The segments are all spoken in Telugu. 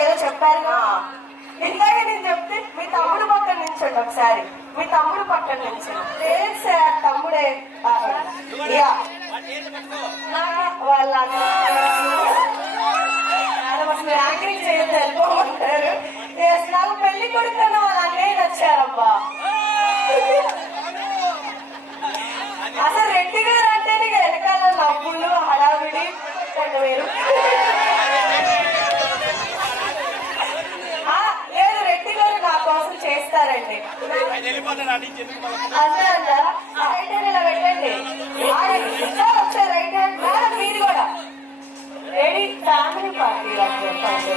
ఏదో చెప్పారుగా. ఇందాక నేను చెప్తే మీ తమ్ముడు పక్కన నిల్చోండి ఒకసారి. మీ తమ్ముడు పక్కన నిల్చోండి. లేదు సార్ తమ్ముడే. వాళ్ళ అసలు యాంకరింగ్ చేయొద్దు వెళ్ళిపోమంటారు. నాకు పెళ్లి కొడుకున్న వాళ్ళ అన్నయ్య నచ్చారబ్బా. అసలు రెడ్డి గారు అంటే వెనకాల నవ్వులు హడావిడి వేరు. లేదు రెడ్డి గారు నా కోసం చేస్తారండి. అంతే అంటారా? రైట్ హ్యాండ్ ఇలా పెట్టండి. ఒకసారి రైట్ హ్యాండ్. మేడం మీరు కూడా రెడీ. ఫ్యామిలీ పార్టీ చెప్పండి.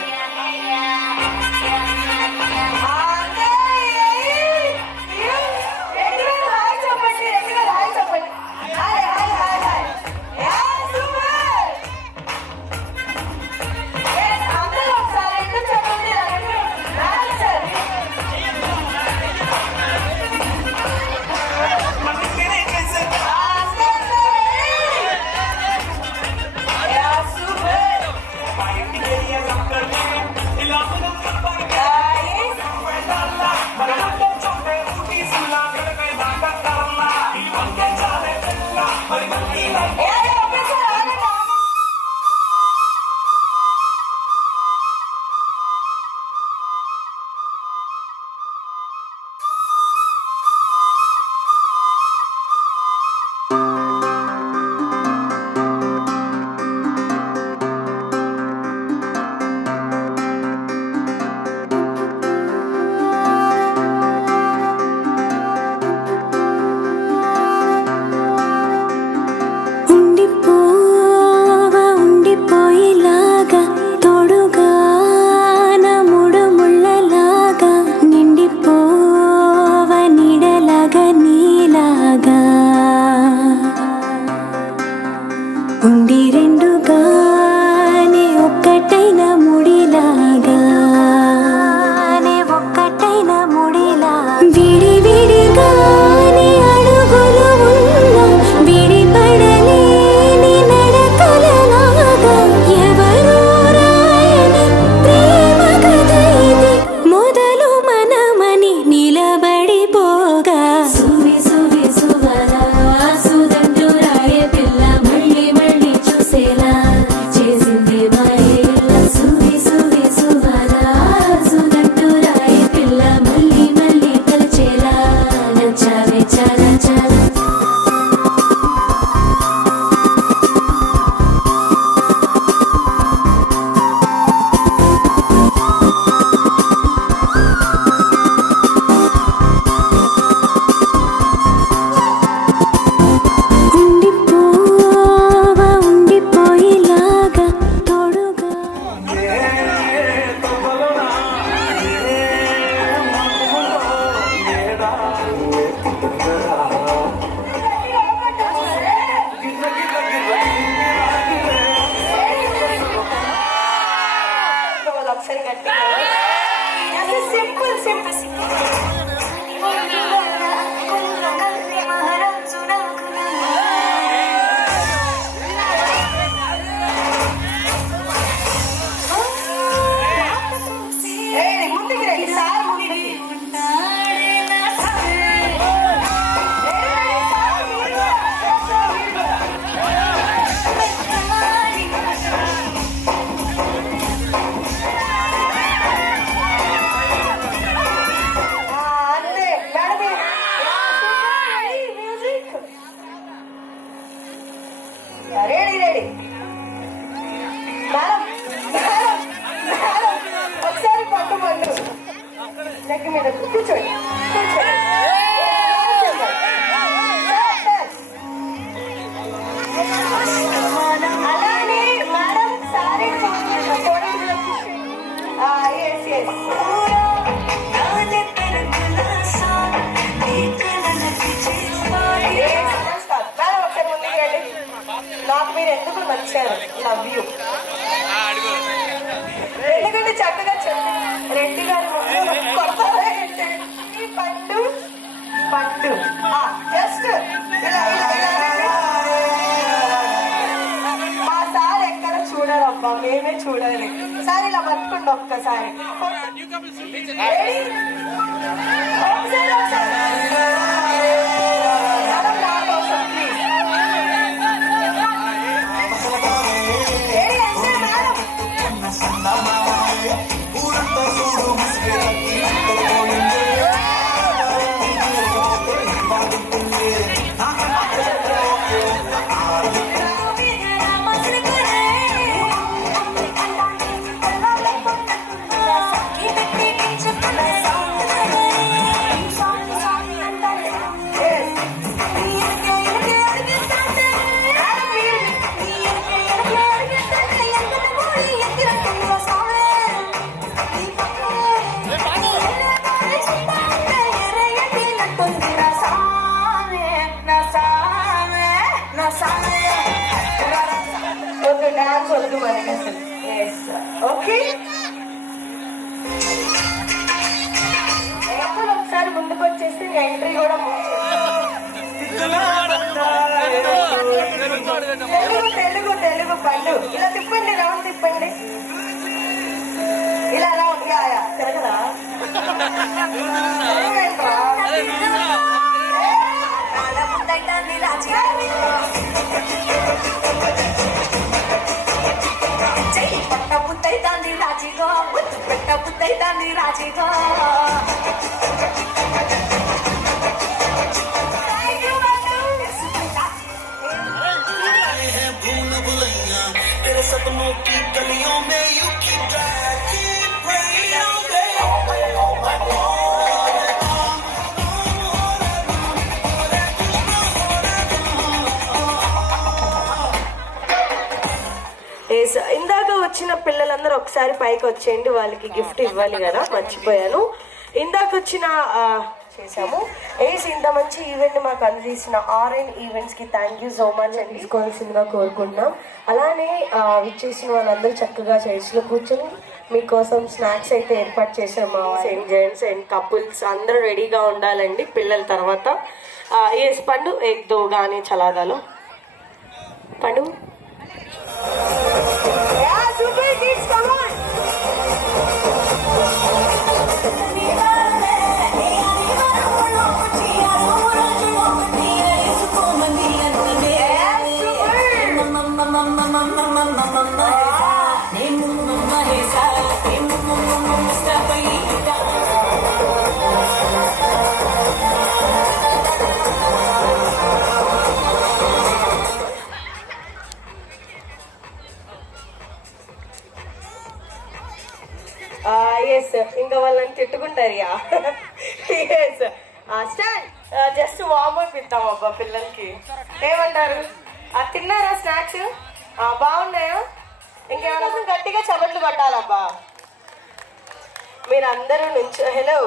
నాకు మీరు ఎందుకు నచ్చారు? Love you. ఎందుకంటే చక్కగా చెప్పి రెడ్డి గారి పట్టు పట్టు జస్ట్ మా సార్ ఎక్కడ చూడరు అబ్బా, మేమే చూడాలి. సార్ ఇలా పట్టుకుంటారు. చూడండి ఒక్కసారి. Ready? ఒకసారి, ఒకసారి. మేడం, నా కోసం, please. Ready అంటే మేడం. ఓకే, డాన్స్ వద్దు మనకి అసలు. ఓకే, ఎప్పుడు ఒకసారి ముందుకు వచ్చేసి ఎంట్రీ కూడా తెలుగు తెలుగు తెలుగు పండు. ఇలా తిప్పండి, రౌండ్ తిప్పండి. ఇలా రౌండ్ తిరగరా పుత్తైతాంది రాజీగా, ముద్దు పెట్ట పుత్తైతాంది రాజీగా. सपनों की गलियों में you keep praying all day. ఇందాక వచ్చిన పిల్లలందరూ ఒకసారి పైకి వచ్చేయండి, వాళ్ళకి గిఫ్ట్ ఇవ్వాలి కదా, మర్చిపోయాను. ఇందాక వచ్చిన చేసాము ఇంత మంచి ఈవెంట్ మాకు అందజేసిన ఆర్ఎన్ ఈవెంట్స్ కి థ్యాంక్ యూ సో మచ్ అని తీసుకోవాల్సిందిగా కోరుకుంటున్నాం. అలానే విచ్చేసిన వాళ్ళందరూ చక్కగా చైర్స్ లో కూర్చొని మీకోసం స్నాక్స్ అయితే ఏర్పాటు చేశాం. మా అండ్ జెంట్స్ అండ్ కపుల్స్ అందరూ రెడీగా ఉండాలండి. పిల్లల తర్వాత పండు ఎగ్దో కానీ చలాదాలో పండు. ఇంకా వాళ్ళని తిట్టుకుంటారు. స్టాండ్ జస్ట్ వార్మ్ అప్ ఇద్దాం అబ్బా పిల్లలకి. ఏమంటారు? తిన్నారా స్నాక్స్? బాగున్నాయా? ఇంకేమైనా గట్టిగా చమట్లు పట్టాలబ్బా. మీరు అందరూ హలో,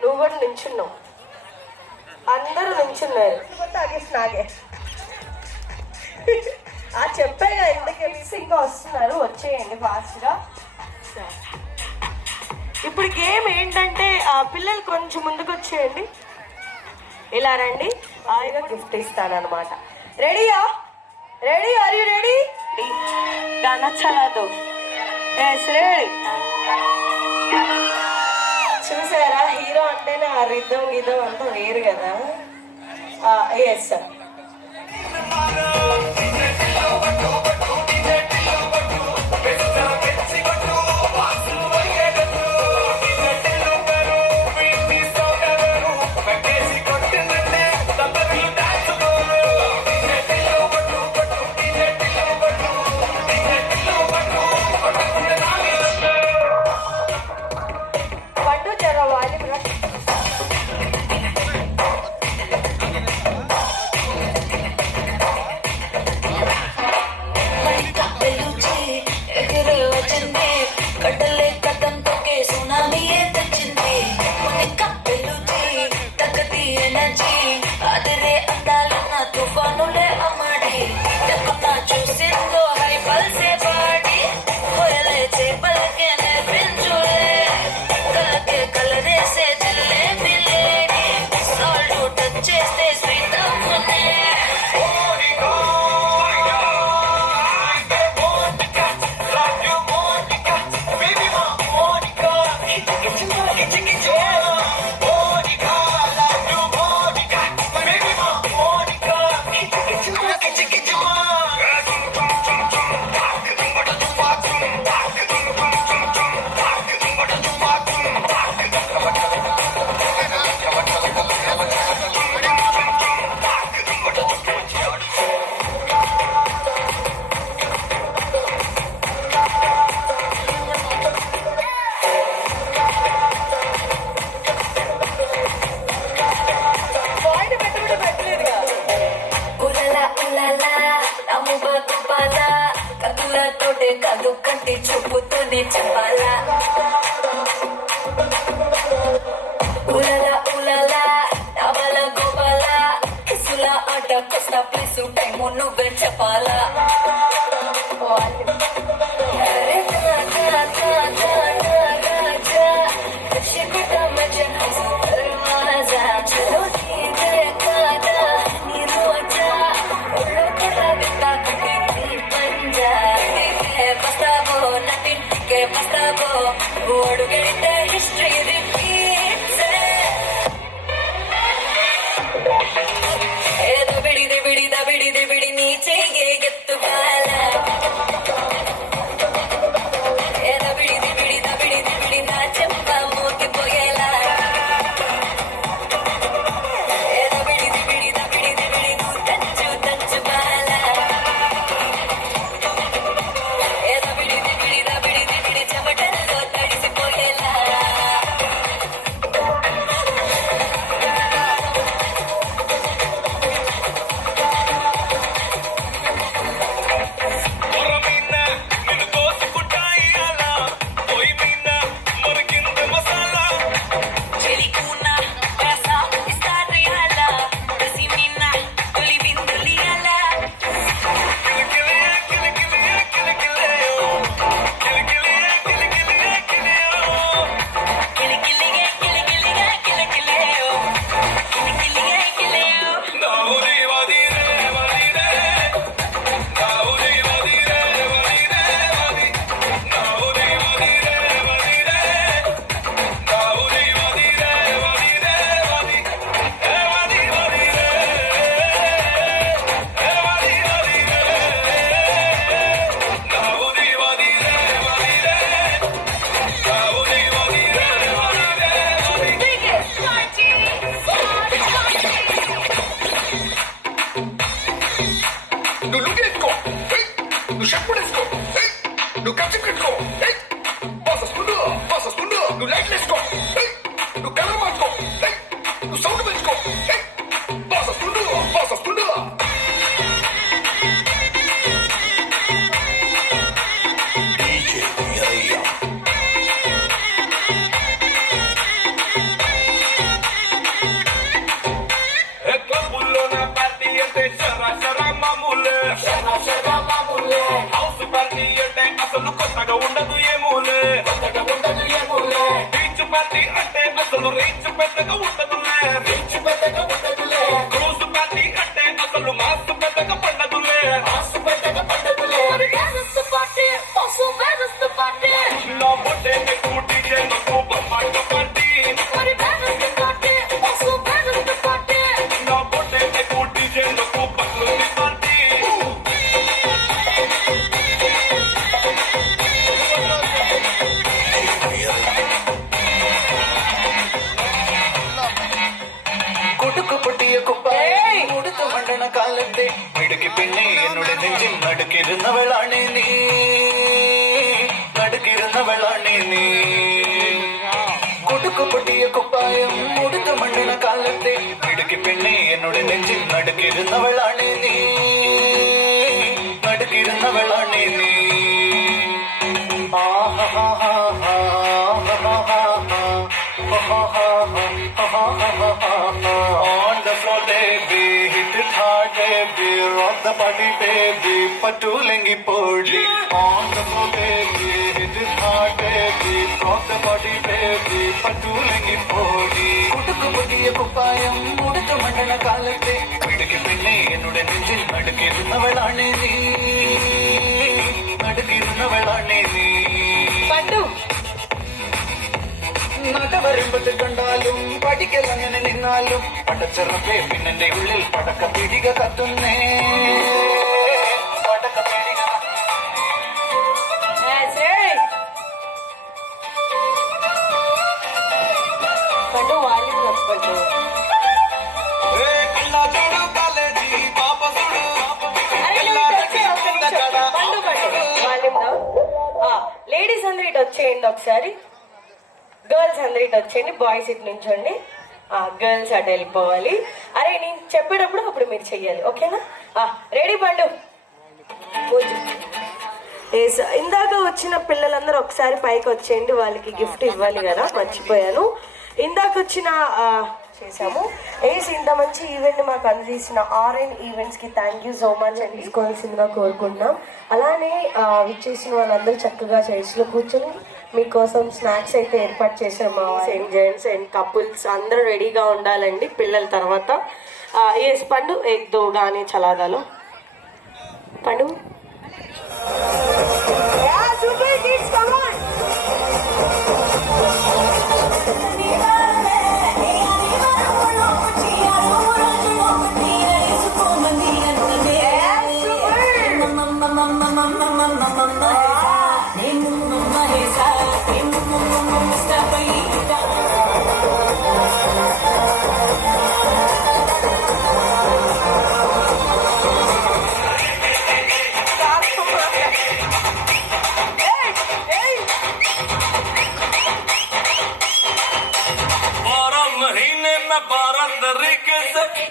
నువ్వు కూడా నించున్నావు, అందరూ నించున్నారు. నాగే చెప్పాగా ఇంతకీ ఇంకా వస్తున్నారు, వచ్చేయండి ఫాస్ట్గా. ఇప్పుడు గేమ్ ఏంటంటే పిల్లలు కొంచెం ముందుకు వచ్చేయండి, ఇలా రండి. ఆయన గిఫ్ట్ ఇస్తానన్నమాట. రెడీయా? రెడీ? Are you ready? గానా చలాదో. రెడీ? చూసారా, హీరో అంటేనే ఆ రిధం గిధం అంతా వేరు కదా. ఎస్ నే చెప్పాలా ఉలలా ఉలలా నవల గోపాల కిసుల ఆట కొస్తా ప్లేసు టైము నువ్వే చెప్పాలా ఓడుగడితే హిస్టరీ రిపీట్స్ ఏదో బిడిది బిడి నీ చెయ్యే ఎత్తుకాల ఏదో బిడిది నా చెంప మోగిపోయేలా ఏదో బిడి నువ్వు తంచు బాల ఏదో బిడి చెమటల్లో తడిసిపోయేలా నువ్వు లుంగి ఎత్తుకో నువ్వు షర్ట్ వేసుకో నువ్వు కచ్చి పెట్టుకో బాసస్తుండు నువ్వు లైట్లు వేసుకో నువ్వు కలర్ మార్చుకో నువ్వు సౌండ్ పెంచుకో బాసస్తుండు హౌస్ పార్టీ అంటే అసలు కొత్తగా ఉండదు ఏమోలే బీచ్ పార్టీ అంటే అసలు రీచ్ పెద్దగా ఉండదులే క్రూజ్ పార్టీ అంటే అసలు మాస్ పెద్దగా పండదులే నా బొట్టే ఎక్కువ డీజే నాకు బొమ్మాట పార్టీ నా బొట్టే ఎక్కువ డీజే నాకు బట్లు పార్టీ குடுக்கு பொட்டிய குப்பை உடுத்து மண்டன காலத்தை மிடுக்கி பெண்ணே என்னுடைய நெஞ்சில் நடுக்கிருந்தவளானே நீ குடுக்கு பொட்டிய குப்பாயம் உடுத்து மண்டன காலத்தை மிடுக்கி பெண்ணே என்னுடைய நெஞ்சில் நடுக்கிருந்தவளானே நீ On the floor, baby, hit it hard, baby, rock the body, baby, patulengi podi. On the floor, baby, hit it hard, baby, rock the body, baby, patulengi podi. குடுக்கு புதிய குப்பாயம் உடுத்து மண்டன காலத்தை விடுக்கு பெண்ணே என்னுடைய நெஞ்சில் நடுக்கிருந்தவளானே நீ നടവരുമ്പത്ത് കണ്ടാലും പഠിക്കലങ്ങനെ നിന്നാലും പടച്ചെറുപ്പേ പിന്നെന്റെ ഉള്ളിൽ പടക്ക പിടിക കത്തുന്നേ പടക്ക പിടിക పండు వాళ్ళు పట్టు లేడీస్ అందరూ ఇటు వచ్చేయండి ఒకసారి, గర్ల్స్ అందరూ ఇటు వచ్చేయండి, బాయ్స్ ఇటు నుంచోండి, గర్ల్స్ అటు వెళ్ళిపోవాలి. అరే నేను చెప్పేటప్పుడు అప్పుడు మీరు చెయ్యాలి, ఓకేనా? రెడీ పండు. ఇందాక వచ్చిన పిల్లలందరూ ఒకసారి పైకి వచ్చేయండి, వాళ్ళకి గిఫ్ట్ ఇవ్వాలి కదా, మర్చిపోయాను. ఇందాక వచ్చిన చేసాము ఇంత మంచి ఈవెంట్ మాకు అందజేసిన ఆర్ఎన్ ఈవెంట్స్ కి థ్యాంక్ యూ సో మచ్ అని తీసుకోవాల్సిందిగా కోరుకుంటున్నాం. అలానే విచ్చేసిన వాళ్ళందరూ చక్కగా చైర్స్లో కూర్చొని మీకోసం స్నాక్స్ అయితే ఏర్పాటు చేశారు. మా అండ్ జెంట్స్ అండ్ కపుల్స్ అందరూ రెడీగా ఉండాలండి పిల్లల తర్వాత. పండు ఎగ్దో కానీ చలాదాలో పండు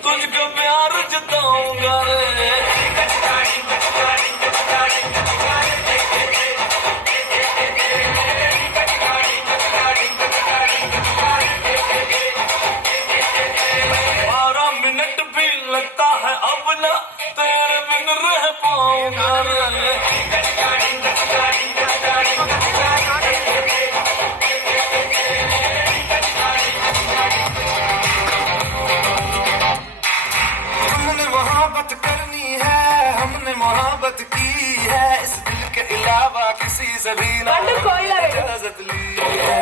तुझको प्यार जताऊंगा रे बारह मिनट भी लगता है अब ना तेरे बिन रह पाऊंगा रे मोहब्बत की है इस दिल के अलावा किसी से भी ना इजाजत ली है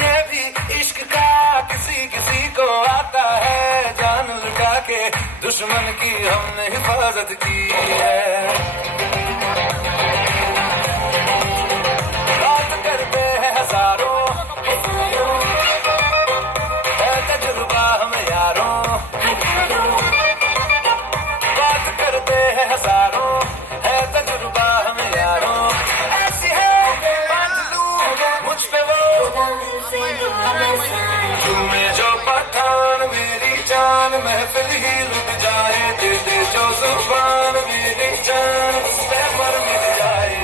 ये भी इश्क का किसी किसी को आता है जान लुटा के दुश्मन की हमने हिफाजत की है बात करते हैं हजारों तजुर्बा हम यारों बात करते हैं हजारों है तजुर्बा हम यारों ऐसी है बात लूं मुझ पे वो तुम्हें जो पठान मेरी जान महफिल ही लुट जाए दे दे जो जुबान मेरी जान उस पे मर मिल जाए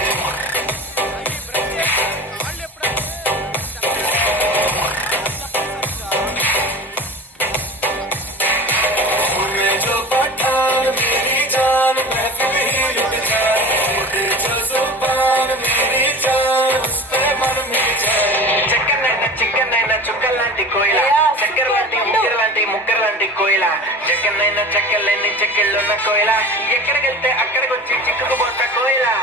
కోయిలా చెక్కనైనా చెక్కలేని చెక్కిళ్ళున్న కోయిలా ఎక్కడికి వెళ్తే అక్కడికి వచ్చి చిక్కుకుపోతా కోయిలా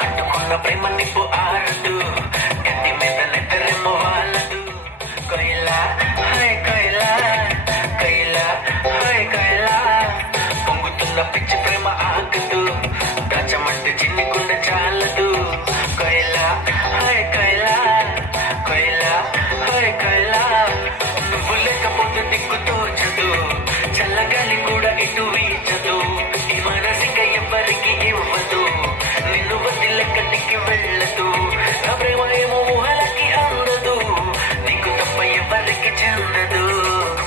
అడ్డుకున్న ప్రేమ నిప్పు ఆరదు గట్టి మీద నెత్తరేమో వాళ్ళదు కోయిలా హాయ్ కోయిలా కోయిలా హాయ్ కోయిలా పొంగుతున్న పిచ్చి ప్రేమ ఆగదు దాచమంటే చిన్ని గుండె చాలదు కోయిలా హాయ్ కోయిలా కోయిలా హాయ్ కోయిలా నువ్వు లేకపోతే దిక్కు తోచదు చల్లగాలి కూడా ఇటు వీచదు ఈ మనసిక ఎవ్వరికి ఇవ్వదు నిన్ను వదిలెక్కడికి వెళ్ళదు నా ప్రేమ ఏమో ఊహలకి అందదు నీకు తప్ప ఎవరికి చెందదు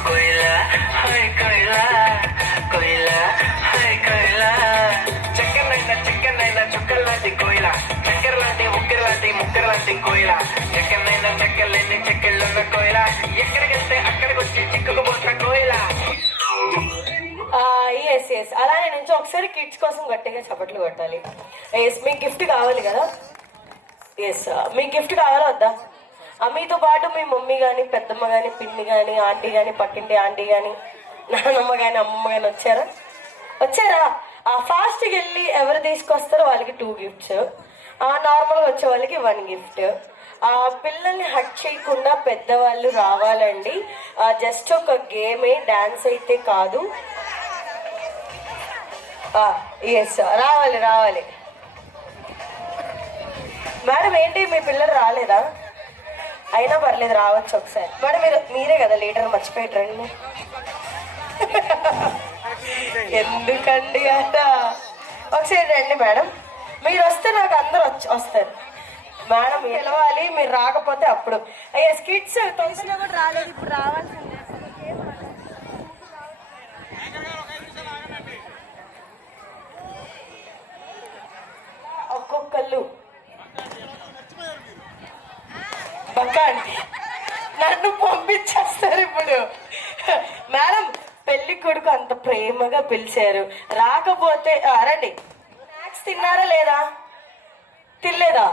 కోయిలా హాయ్ కోయిలా కోయిలా హాయ్ కోయిలా చెక్కనైనా చుక్కలాంటి కోయిలా చక్కెర లాంటి ముక్కర లాంటి కోయిలా చెక్కనైనా చెక్కలేని చెక్కిళ్ళున్న కోయిలా ఎక్కడికి వెళ్తే అక్కడికి వచ్చి చిక్కుకుపోతున్న కోయిలా. ఎస్ అలానే నుంచి ఒకసారి కిడ్స్ కోసం గట్టిగా చప్పట్లు కొట్టాలి. మీకు గిఫ్ట్ కావాలి కదా. మీకు గిఫ్ట్ కావాలా వద్దా? మీతో పాటు మీ మమ్మీ కానీ పెద్దమ్మ కానీ పిన్ని కానీ ఆంటీ కానీ పక్కింటి ఆంటీ కానీ నాన్నమ్మ కానీ అమ్మమ్మ కానీ వచ్చారా? ఫాస్ట్కి వెళ్ళి ఎవరు తీసుకొస్తారో వాళ్ళకి 2 గిఫ్ట్స్, నార్మల్గా వచ్చే వాళ్ళకి 1 గిఫ్ట్. పిల్లల్ని హట్ చేయకుండా పెద్దవాళ్ళు రావాలండి. జస్ట్ ఒక గేమే, డాన్స్ అయితే కాదు. రావాలి. మేడం ఏంటి మీ పిల్లలు రాలేదా? అయినా పర్లేదు, రావచ్చు ఒకసారి. మేడం మీరే కదా లీడర్, మర్చిపోయారండి. ఎందుకండి అట? ఒకసారి రండి మేడం. మీరు వస్తే నాకు అందరు వస్తారు మేడం, పిలవాలి, మీరు రాకపోతే అప్పుడు. అయ్యా స్కిట్స్ తెలిసినా కూడా రాలేదు, ఇప్పుడు రావాల్సిందే. ఒక్కొక్కళ్ళు బక్కాండి నన్ను పంపించేస్తారు ఇప్పుడు. మేడం పెళ్లి కొడుకు అంత ప్రేమగా పిలిచారు, రాకపోతే రండి. స్నాక్స్ తిన్నారా లేదా? తినలేదా?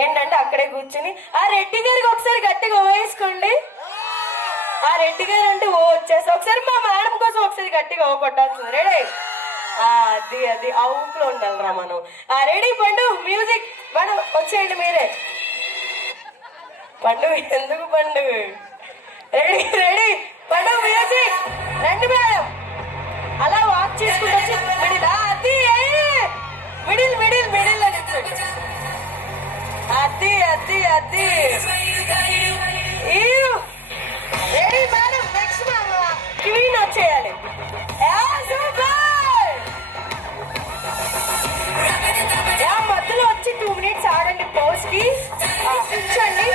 ఏంటంటే అక్కడే కూర్చుని ఆ రెడ్డి గారికి ఒకసారి గట్టిగా ఓ వేసుకోండి. ఆ రెడ్డి గారు అంటే ఓ వచ్చేసి ఒకసారి మా మేడం కోసం ఒకసారి గట్టిగా ఓ కొట్టాల్సింది. రెడీ? అది అది ఆ ఊపులో ఉండాలిరా మనం. రెడీ పండు, మ్యూజిక్. మేడం వచ్చేయండి మీరే. పండు ఎందుకు పండు? రెడీ రెడీ పండు, మ్యూజిక్. రండి మేడం, అలా వాక్ చేసుకుంటూ వచ్చి మిడిల్. అది మిడిల్ మిడిల్ మిడిల్ అని అది అది అది. రెడీ మేడం, నెక్స్ట్ క్వీన్ వచ్చేయాలి. మధ్యలో వచ్చి 2 minutes ఆడండి పోజ్ కి. కూర్చోండి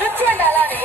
కూర్చోండి అలానే.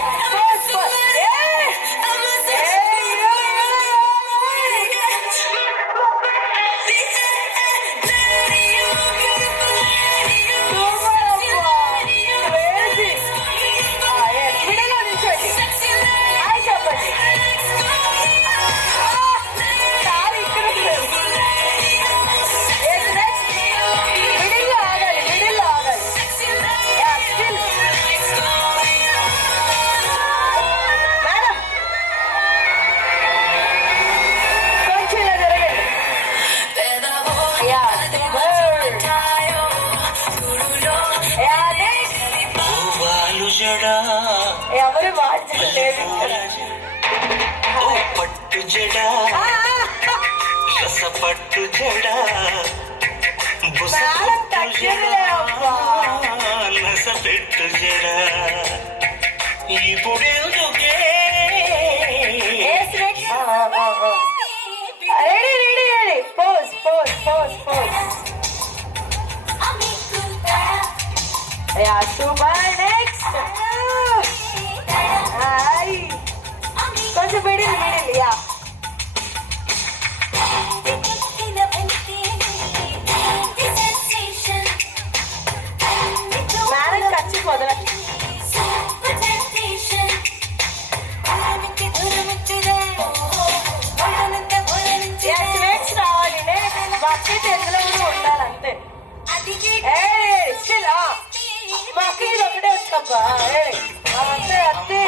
ఎవరు మార్చలేదు పట్టు జడా పట్టు జడా పెట్టు జడా ఇప్పుడెందుకే. Ready ready ready, pose pose pose pose. Super. Next కొంచెం మిడిల్ మిడిల్. యా మేడం ఖర్చు వదల. నెక్స్ట్ రావాలి. బకెట్ ఎందులో కూడా ఉండాలంతే. మా అక్క ఇది ఒకటే వచ్చబ్బా. అంతే అంతే.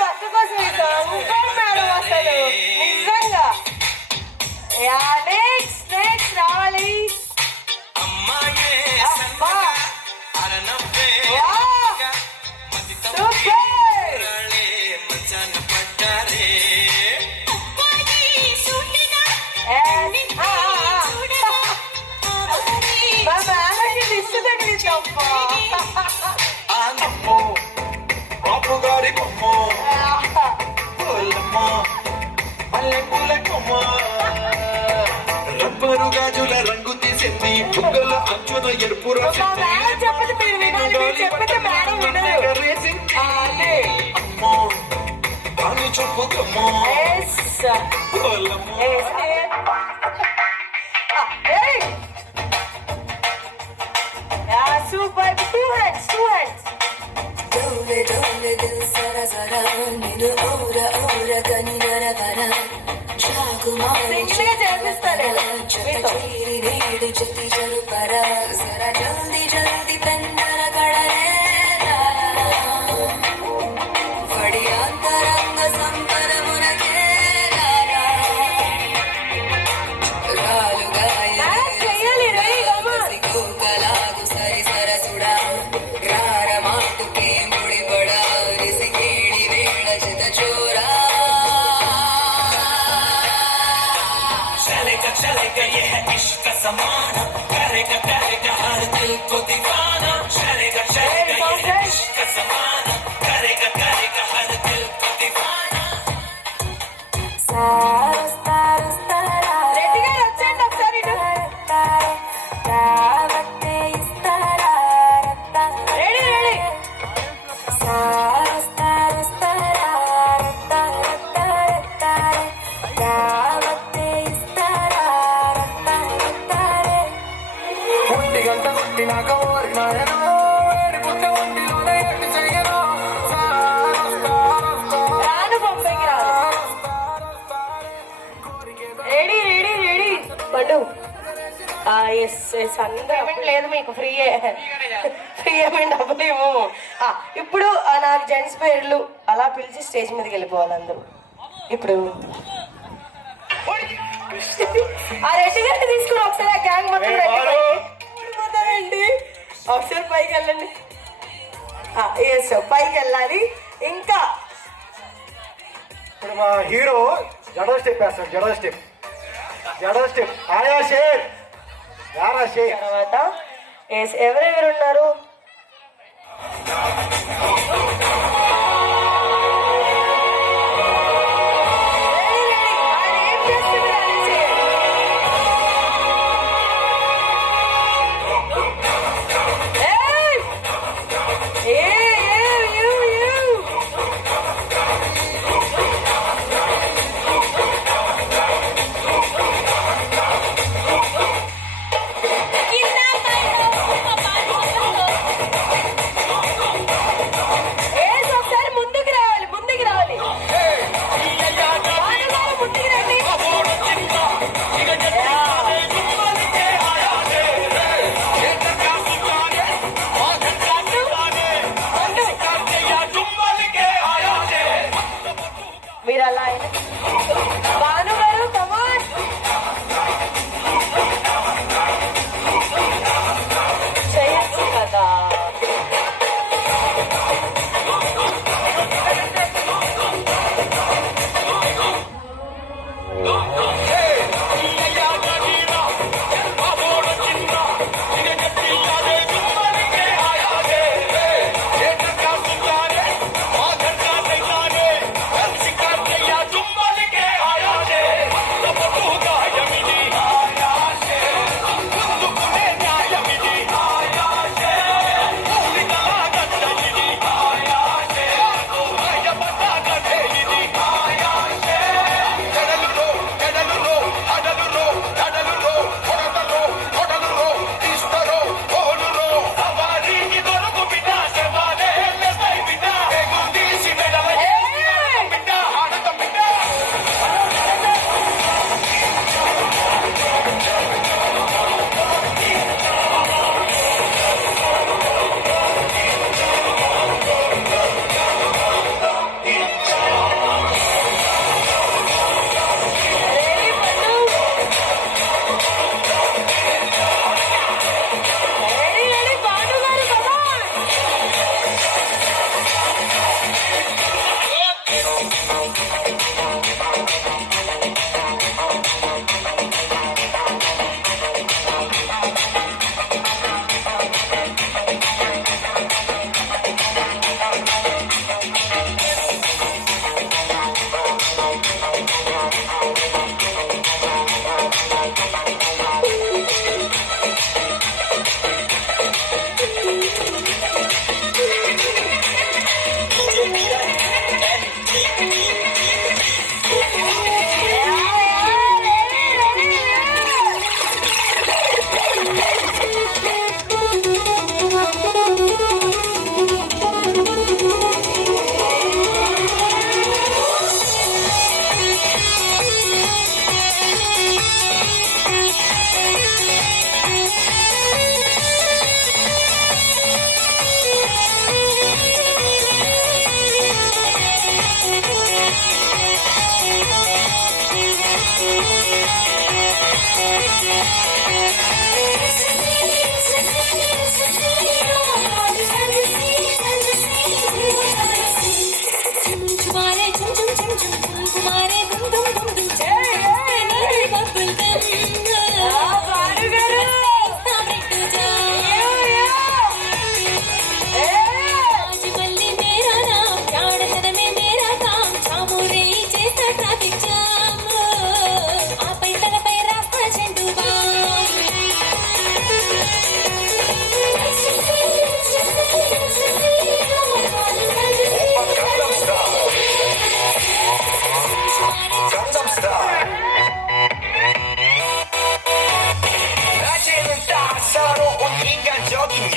పక్క కోసం ఇంకోటి మేడం అసలు నిజంగా. నెక్స్ట్ నెక్స్ట్ రావాలి. రబ్బరు గాజుల రంగు తీసింది, బుగ్గల అంచున ఎరుపు చెప్పదు మీరు వినాలి, చెప్పితే మేడం వినరు. అమ్మో పాలు చెప్పుకమ్మో. Super. 2 hands 2 hands. Dole Dole Dil సరా సరా నిన్ను ఔరా ఔరా గని గరా గరా సింగిల్ గా చేపిస్తాను మీతో. నేడు చెత్తి జరుపరా జరా జల్దీ జల్దీ పెందర కడలే వడి అంతరంగ సంబరమునకే చెయ్యాలి. రెడీ కలాగు సరి సరసుడా రార మాటుకే ముడిపడా రిసికేడి వేళ చిత చోరా चलेगा ये है इश्क का ज़माना, करेगा हर दिल को दीवाना. चलेगा ये है इश्क का ज़माना, करेगा हर दिल को दीवाना. రెడ్డి గారు వచ్చేయండి ఒకసారి. రెడీ రెడీ రెడీ పండు ఎస్ ఎస్ అందరూ పేమెంట్ లేదు మీకు ఫ్రీ పేమెంట్ డబ్బులు ఇవ్వము ఇప్పుడు నాకు జెంట్స్ పేర్లు అలా పిలిచి స్టేజ్ మీదకి వెళ్ళిపోవాలి అందరూ ఇప్పుడు ఆ రెడ్డి గారిని తీసుకుని ఒకసారి ఆ గ్యాంగ్ మొత్తం రండి ఒకసారి పైకి వెళ్ళండి ఎస్ పైకి వెళ్ళాలి ఇంకా ఇప్పుడు మా హీరో జడో స్టెప్ వేస్తాడు. జడో స్టెప్ ఆయా షేర్ యారా షేర్. తర్వాత ఎస్ ఎవరెవరు ఉన్నారు మీరు అలా భాను గారు కమాన్ చేయొచ్చు కదా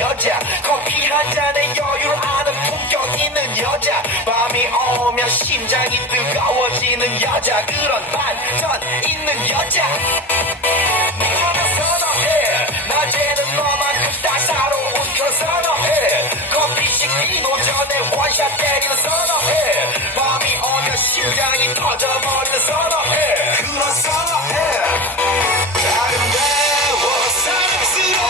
여자 커피 한 잔에 여유를 아는 품격 있는 여자 밤이 오면 심장이 뜨거워지는 여자 여자 그런 반전 있는 여자 너는 선호해 낮에는 너만큼 따사로운 그런 선호해 커피 식기도 전에 원샷 때리는 선호해 밤이 오면 심장이 터져버리는 선호해 그런 선호해 아름다워 사랑스러워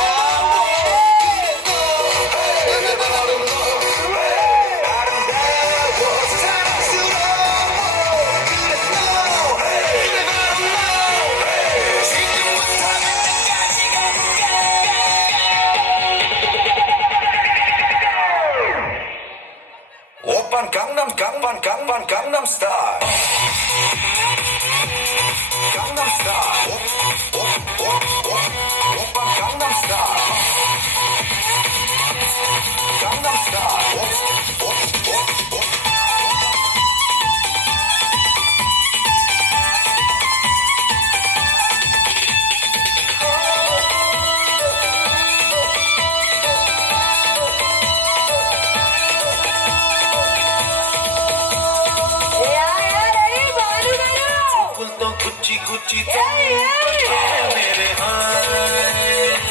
아름다워 사랑스러워 그래 너 그래 바로 너 지금부터 그때까지 가볼게 오빤 강남 스타일 강남 스타일 오빤 강남 스타일 강남 스타일 तो गुच्ची गुच्ची ఏయ్, ఏయ్. मेरे हाथ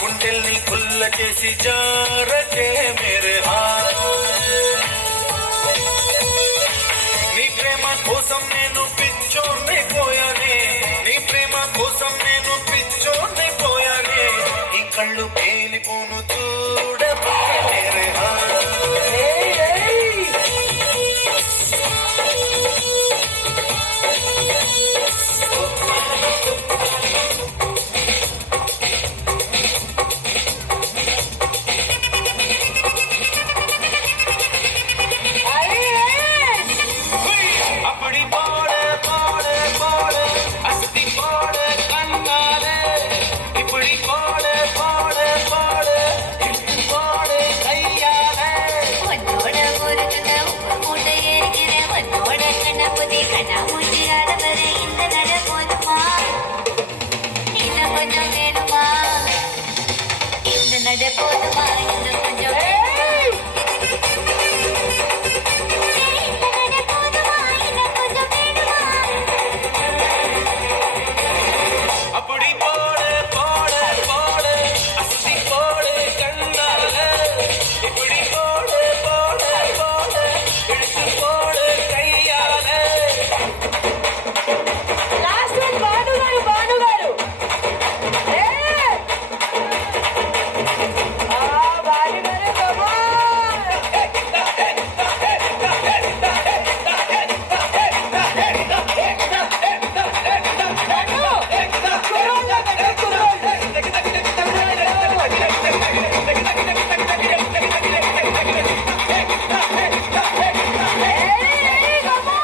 గుండెల్ని గుల్ల చేసి జారకే మేరే హాత్ నీ ప్రేమ కోసం నేను పిచ్చోనైపోయానే నీ ప్రేమ కోసం నేను పిచ్చోనైపోయానే నీ కళ్ళు పేలిపోను చూడకే మేరే హాత్ ఏయ్, ఏయ్. అరే, ఏయ్. அப்படி போட போட போட அஸ்தி போட கண்ணாலே இப்படி போட போட போட இட்டு போட கையாலே உன்னோட ஒரு கண்ண உப்பு மூட்டை ஏறிக்கிறேன் உன்னோட கண்ண புதி கண்ணா மூட்டி அளவரை இந்த நட போதுமா இன்னும் கொஞ்சம் வேணுமா இந்த நட போதுமா இன்னும் கொஞ்சம் ఏయ్. இந்த நட போதுமா இன்னும் கொஞ்சம் வேணுமா அப்படி போட போட போட அஸ்தி போட கண்ணாலே இப்படி போட போட போட இட்டு போட கையாலே లాస్ట్ వన్ భాను గారు ఏయ్. భాను గారు come on. ఏయ్, come on.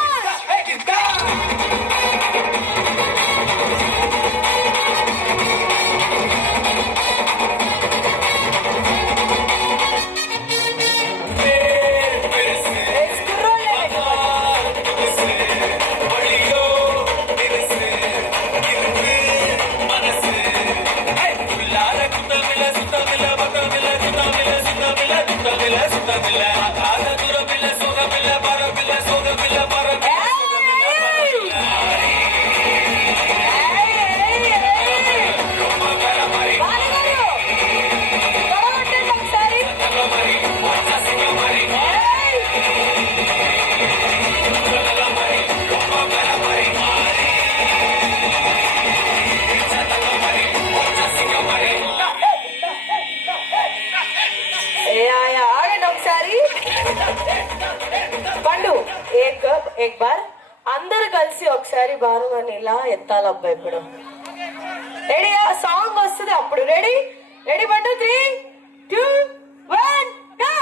ఏయ్, కుర్రోళ్ళే. ఆగండి ఒకసారి పండు ఏక్ బార్ అందరు కలిసి ఒకసారి భానుగాని ఇలా ఎత్తాలి అబ్బాయి ఇప్పుడు రెడీ సాంగ్ వస్తుంది అప్పుడు రెడీ రెడీ పండు 3, 2, 1 go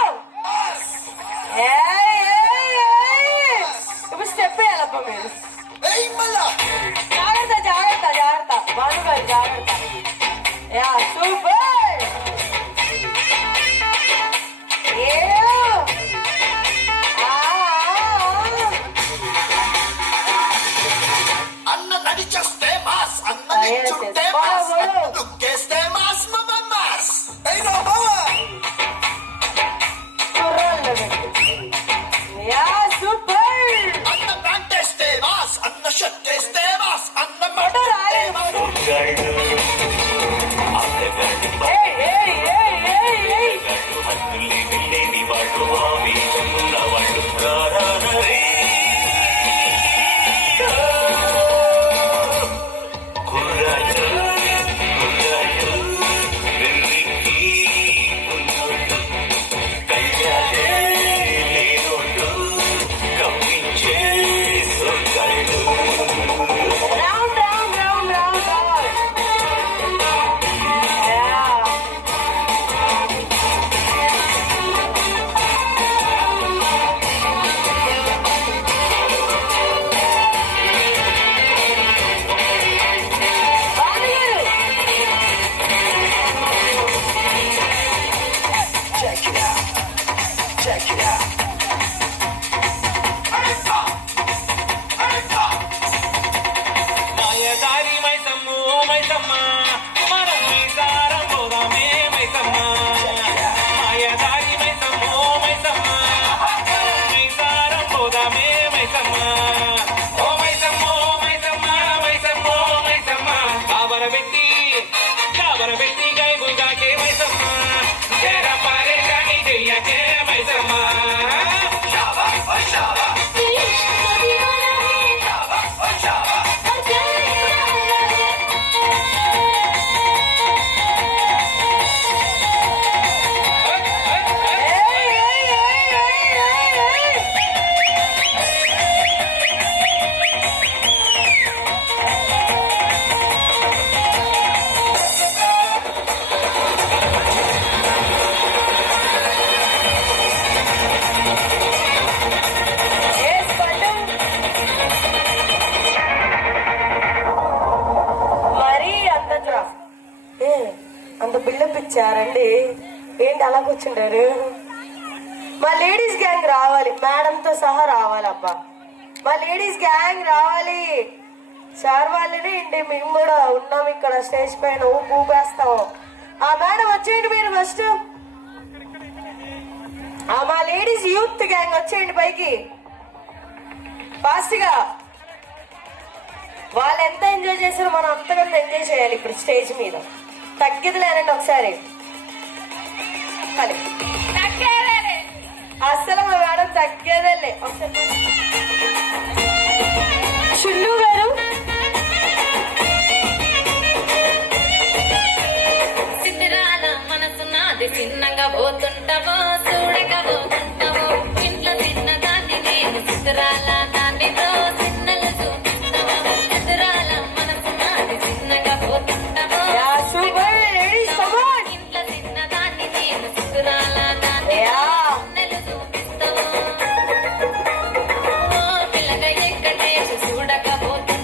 ఇప్పుడు స్టెప్ వేయాలబ్బా మీరు జాగ్రత్త జాగ్రత్త జాగ్రత్త భానుగారు జాగ్రత్త యా సూపర్ అన్న నడిచేస్తే మాస్ అన్న నిల్చుంటే మాస్ అన్న దుక్కేస్తే మాస్ మాస్ Come పోదామే మైసమ్మ ఓ మైసమ్మ ఓ మైసమ్మ మైసమ్మ ఓ మైసమ్మ కాబరబెట్టి గైబుగాకే మైసమ్మ జర పారే కానీ చెయ్యకే మైసమ్మ అంత బిల్డప్ ఇచ్చారండి. ఏంటి అలా కూర్చుంటారు? మా లేడీస్ గ్యాంగ్ రావాలి, మేడంతో సహా రావాలి. అబ్బా మా లేడీస్ గ్యాంగ్ రావాలి. సార్ వాళ్ళనే ఏంటి, మేము కూడా ఉన్నాం ఇక్కడ స్టేజ్ పైన ఊపేస్తాం. ఆ మేడం వచ్చేయండి మీరు ఫస్ట్. మా లేడీస్ యూత్ గ్యాంగ్ వచ్చేయండి పైకి ఫాస్ట్ గా. వాళ్ళు ఎంత ఎంజాయ్ చేశారో మనం అంతకంత ఎంజాయ్ చేయాలి ఇప్పుడు స్టేజ్ మీద. తగ్గదులేనండి ఒకసారి. అస్సలు మా మేడం తగ్గేదేలే. ఒకసారి చున్ను గారు సిద్ధరాల మనసు నాది చిన్నగా పోతుంటావో చూడగా పోతుంటావో ఇంట్లో చిన్నదాన్ని నేను సిద్ధరాల దానితో చిన్నలు చూపిస్తావో సిద్ధరాల మనసు నాది చిన్నగా పోతుంటావో ఇంట్లో చిన్నదాన్ని నేను సిద్ధరాల దాన్ని చిన్నలు చూపిస్తావో పిల్లగా ఎక్కడే చూడకపోతుంటావో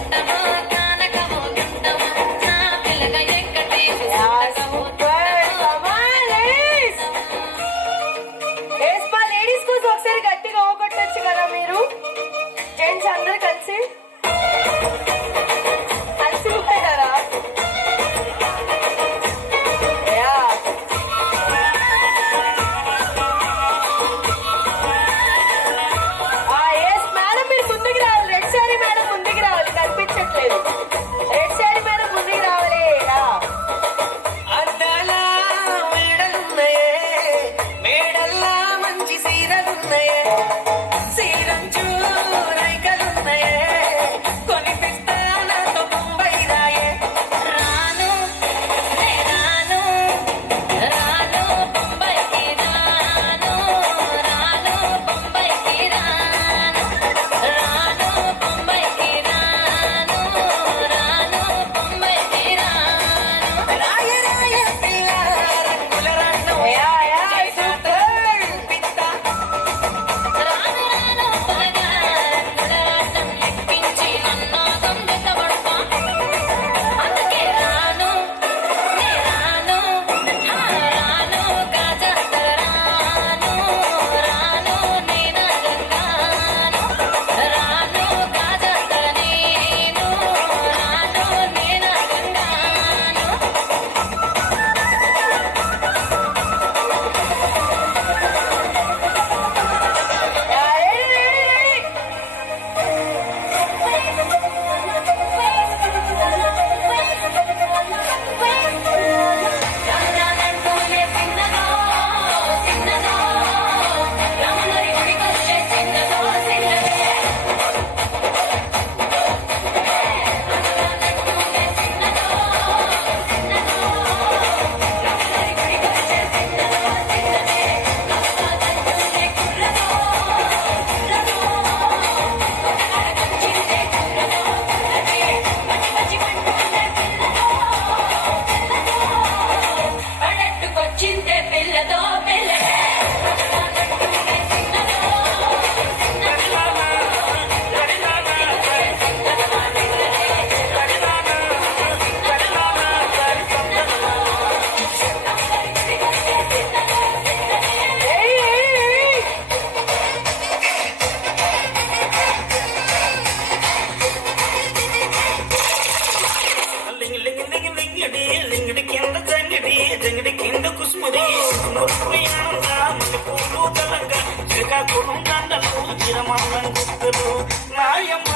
పోరు నాయమ్మ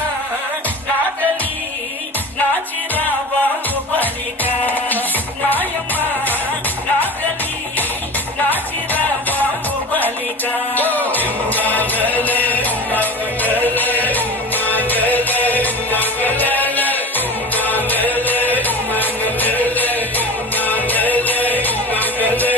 నా తల్లి నా చిరాబాబు పలిక నాయమ్మ నా తల్లి నా చిరాబాబు పలిక నాగలే నాగలే నాగలే నాగలే నాగలే నాగలే నాగలే నాగలే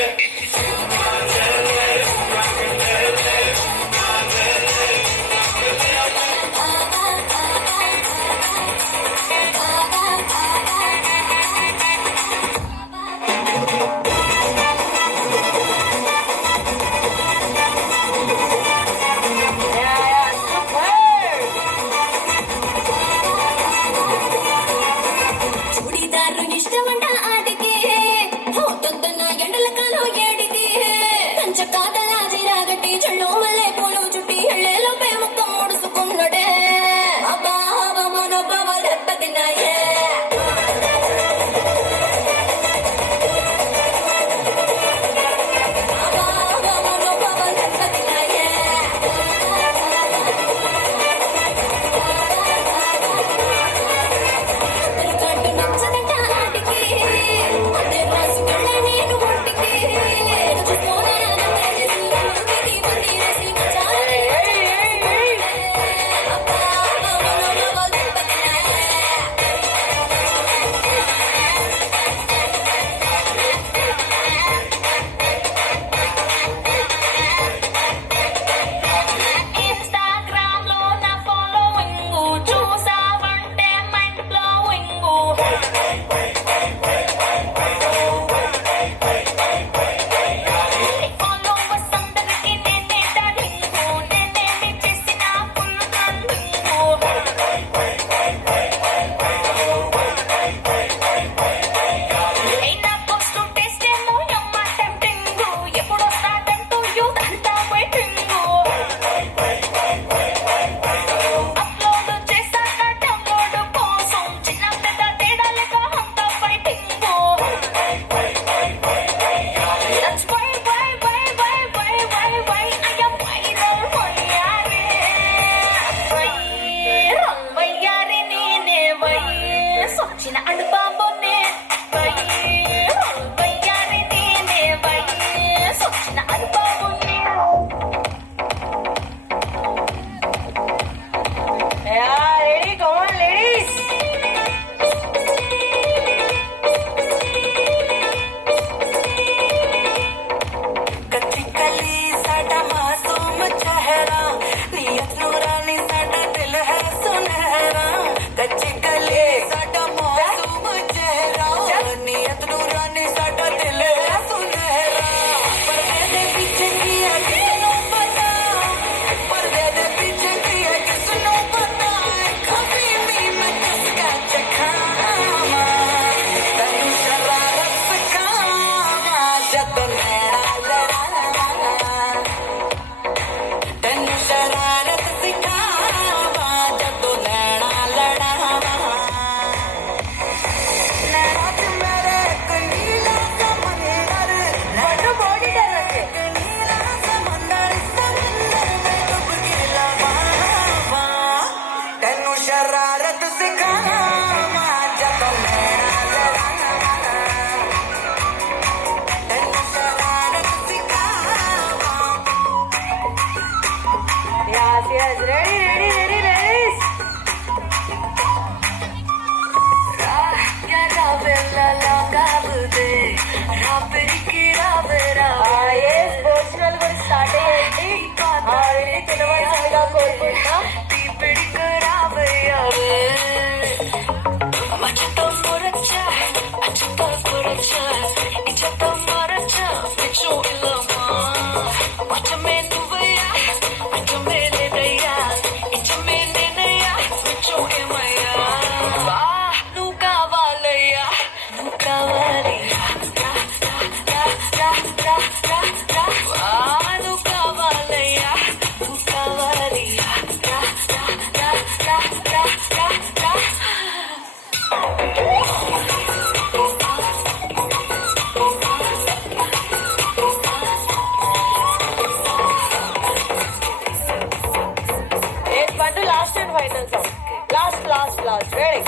లడ్డు last and final song. Last last last ready.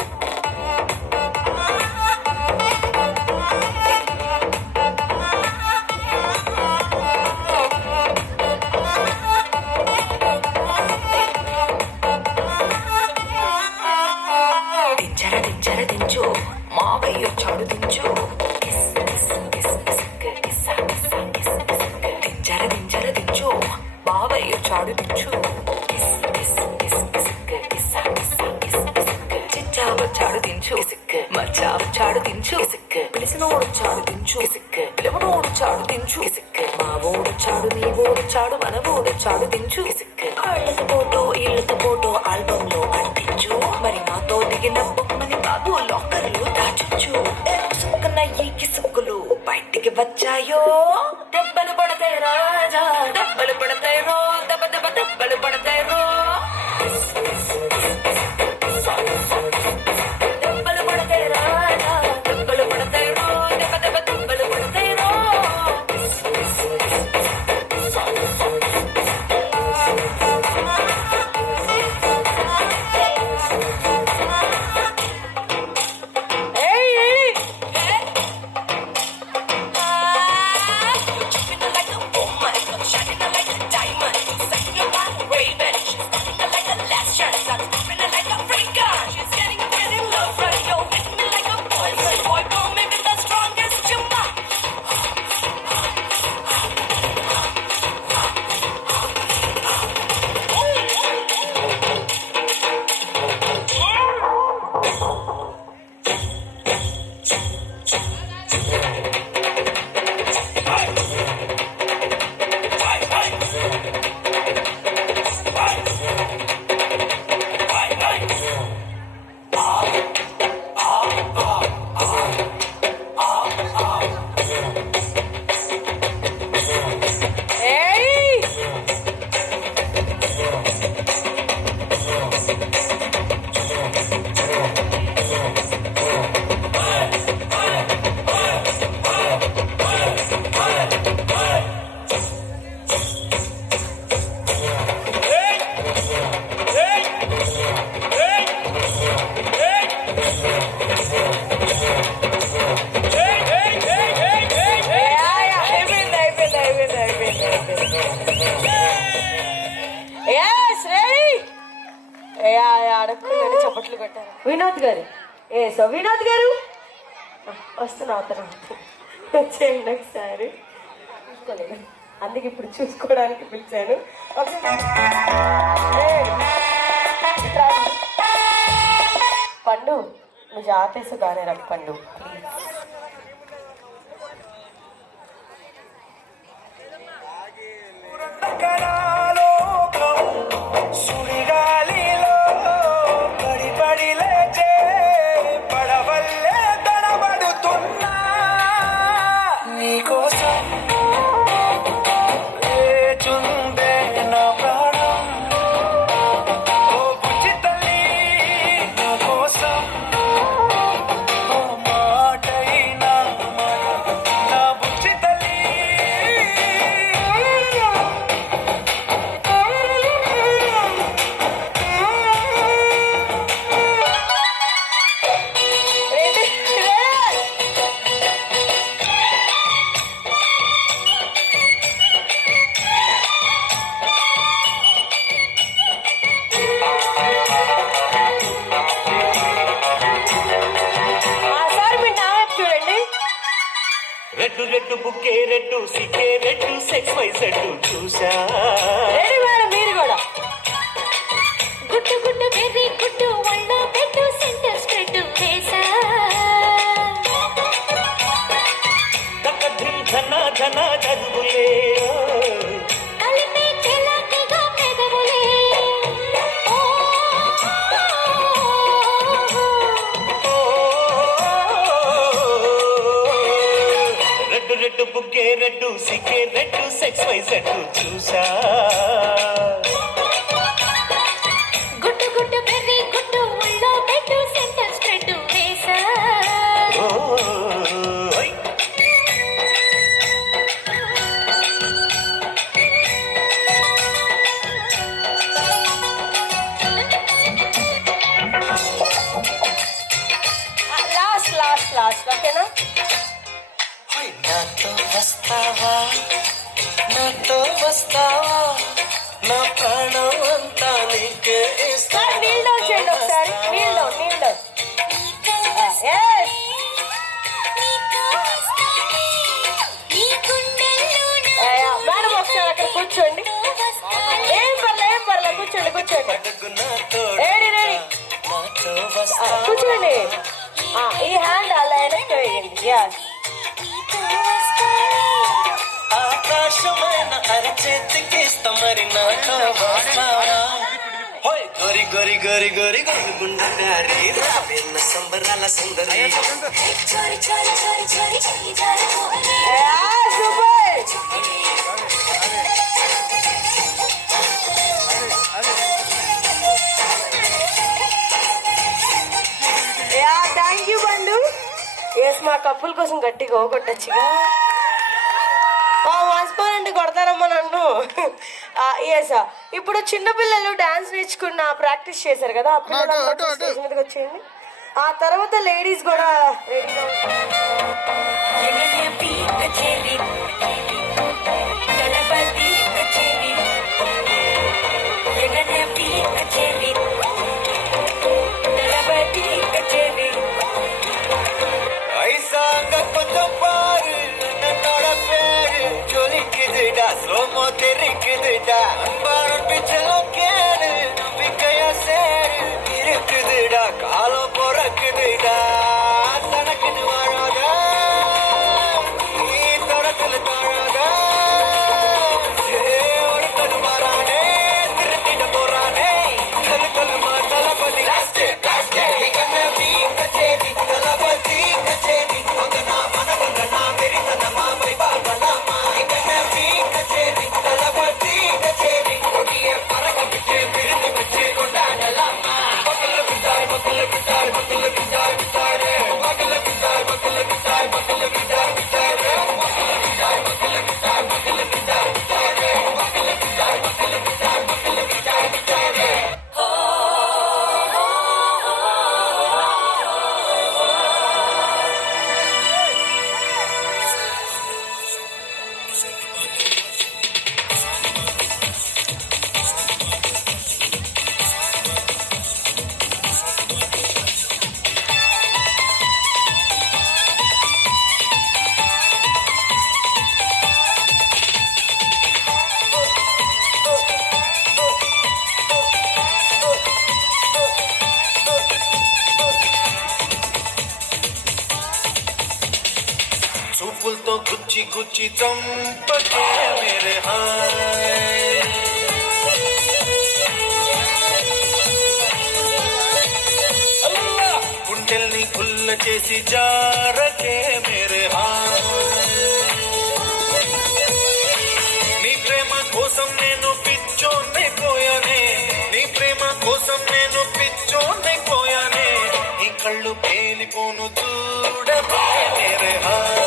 దించర దించు మావయ్య చాడు దించు దించర దించు మావయ్య చాడు దించు చిచ్చావ చాడు దించు మచ్చావ చాడు దించు పిలిసినోడు చాడు దించు పిలవనోడు చాడు దించు మా ఓడు చాడు నీ ఓడు చాడు మన ఓడు చాడు దించు ఆళ్ళతో ఫోటో ఇళ్ళతో ఫోటో ఆల్బమ్ లో అంటించు మరి మాతో దిగిన బొమ్మని బాబు లాకర్లు దాచొచ్చు సుక్కన ఈ కిసుక్కులు బయటికి వచ్చాయో దెబ్బలు పడతాయి రాజా దెబ్బలు పడతాయి రో దెబ్బ దెబ్బ దెబ్బలు పడతాయి రో దెబ్బలు పడతాయి రాజా దెబ్బలు పడతాయి రో దెబ్బ దెబ్బ దెబ్బలు పడతాయి రో చప్పట్లు కొట్టారు. వినోద్ గారు వినోద్ గారు వస్తున్నా తర్వాత వచ్చేయండి ఒకసారి. చూసుకోలేదు అందుకే ఇప్పుడు చూసుకోవడానికి పిలిచాను. పండు నువ్వు జాతేసు గానే రా పండు ప్లీజ్. రెడ్డు రెడ్డు బుక్కే రెడ్డు సిక్కే రెడ్డు సెక్స్ వై సెడ్డు చూసా మీరు కూడా గుట్టు గుట్టు బెర్రీ గుట్టు వల్ల పెట్టు సెంటర్ స్ప్రెడ్ వేసా తక్క ధిల్ ధన ధన జరుగులే కలిపి చెలాకిగా పెదవులే రెడ్డు రెడ్డు బుక్కే రెడ్డు సిక్కే రెడ్డు సెక్స్ వై సెడ్డు చూసా గుట్టు గుట్టు బెర్రీ గుట్టు వల్ల పెట్టు సెంటర్ స్ప్రెడ్ వేసా వస్తావా నాతో వస్తావా నా ప్రాణం అంతా నీకే సార్ నీళ్ళు డౌన్ చేయండి ఒకసారి, నీళ్ళు డౌన్. మేడం ఒకసారి అక్కడ కూర్చోండి. ఏం పర్లేదు కూర్చోండి. రెడీ కూర్చోండి. ఈ హ్యాండ్ అలా వెనక్కి వేయండి. ఆకాశమైన అరచేతికి మరి నాతో వస్తావా హోయ్ గోరి గోరి గోరి గోరి గోరి గుండె రాబెన్న సంబరాల సుందరి థ్యాంక్ యూ బండు. ఎస్ మా కప్పుల కోసం గట్టిగా ఓగొట్టచ్చుగా. మర్చిపోనండి, కొడతారమ్మా నన్ను. ఎస్ ఇప్పుడు చిన్నపిల్లలు డాన్స్ నేర్చుకున్న ప్రాక్టీస్ చేశారు కదా, ఆ పిల్లలు స్టేజ్ మీదకి వచ్చేయండి. ఆ తర్వాత లేడీస్ కూడా రెడీగా கொஞ்சம் பாரு என்னோட பேரு ஜொலிக்குதுடா சோமோ தெரிக்குதுடா அன்பான பிச்செல்லாம் கேளு நம்பிக்கையா சேரு இருக்குதுடா காலம் பிறக்குதுடா தனக்குன்னு வாழாத நீ தொடத்துல தாழாத ஒருத்தது மாறானே திருத்திட போறானே கலுமா தளபதி தளபதி கச்சேரி చూపులతో గుచ్చి గుచ్చి చంపకే మేరే హాయ్ గుండెల్ని గుల్ల చేసి జారకే మేరే హాయ్ నీ ప్రేమ కోసం నేను పిచ్చోన్నైపోయానే నీ ప్రేమ కోసం నేను పిచ్చోన్నైపోయానే నీ కళ్ళు పేలిపోను చూడబే మేరే హాయ్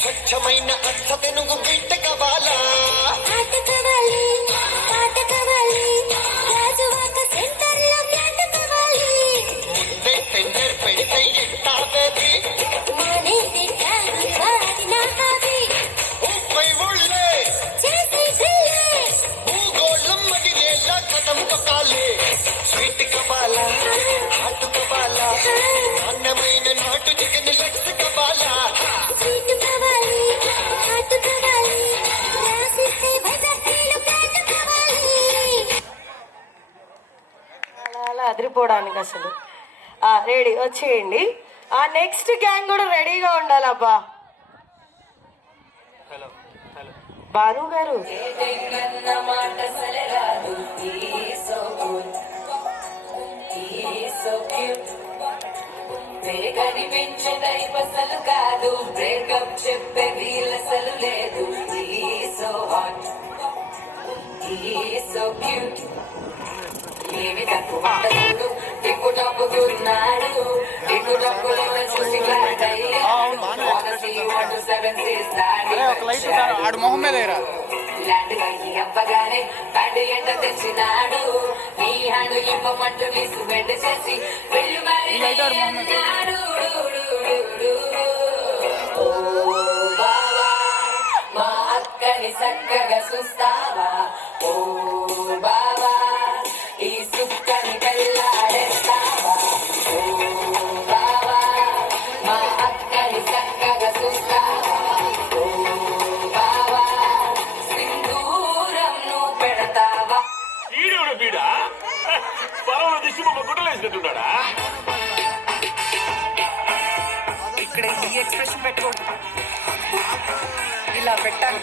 స్వచ్ఛమైన అర్థ తెనుగు బిడ్డ కావాలా ఆట కావాలి పాట కావాలి రాజువాక సెంటర్లో ఫ్లాట్ కావాలి ముందే టెండర్ పెడితే ఎట్టాగది మానేది కాదు నా హాబీ ముప్పై ఊళ్ళే చేసే డ్రిల్లే భూగోళం మడిలేలా కథం తొక్కాలే స్వీట్ కావాలా హాట్ కావాలా నాణ్యమైన నాటు చికెన్ లెగ్స్ కావాలా స్వీట్ కావాలి హాట్ కావాలి రాసిస్తే బజార్లో ప్లాట్ కావాలి అలా అదిరిపోవడానికి అసలు. రెడీ వచ్చేయండి. ఆ నెక్స్ట్ గ్యాంగ్ కూడా రెడీగా ఉండాలబ్బా. బాలు గారు కనిపించే టైప్ అసలు కాదు బ్రేకప్ చెప్పే వీలసలు లేదు సో హాట్ సో క్యూట్ ఏమి తక్కువ చూడు టిక్కు టప్పుకున్నాడు టిక్కు టప్పులను చూసి క్లాస్ ఆడు మొహం మీద ల్యాండ్ అయ్యి అవ్వగానే తండ్రి ఎంట తెచ్చినాడు నీ హ్యాండ్ ఇవ్వమంటూ నీసు బెండ్ చేసి వెళ్ళు మరి అన్నాడు ఓ బావా మా అక్కని చక్కగా చూస్తావా ఓ బావా ఈ సుక్కని కల్లాడేస్తావా ఓ బావా మా అక్కని చక్కగా చూస్తావా ఓ బావా సింధూరం నువ్వు పెడతావా ఈడేవుడ బీడా పొలంలో దిష్టి బొమ్మ గుడ్డలు వేసినట్టున్నాడా ఇక్కడ ఈ ఎక్స్ప్రెషన్ పెట్టుకోండి ఇలా పెట్టాలి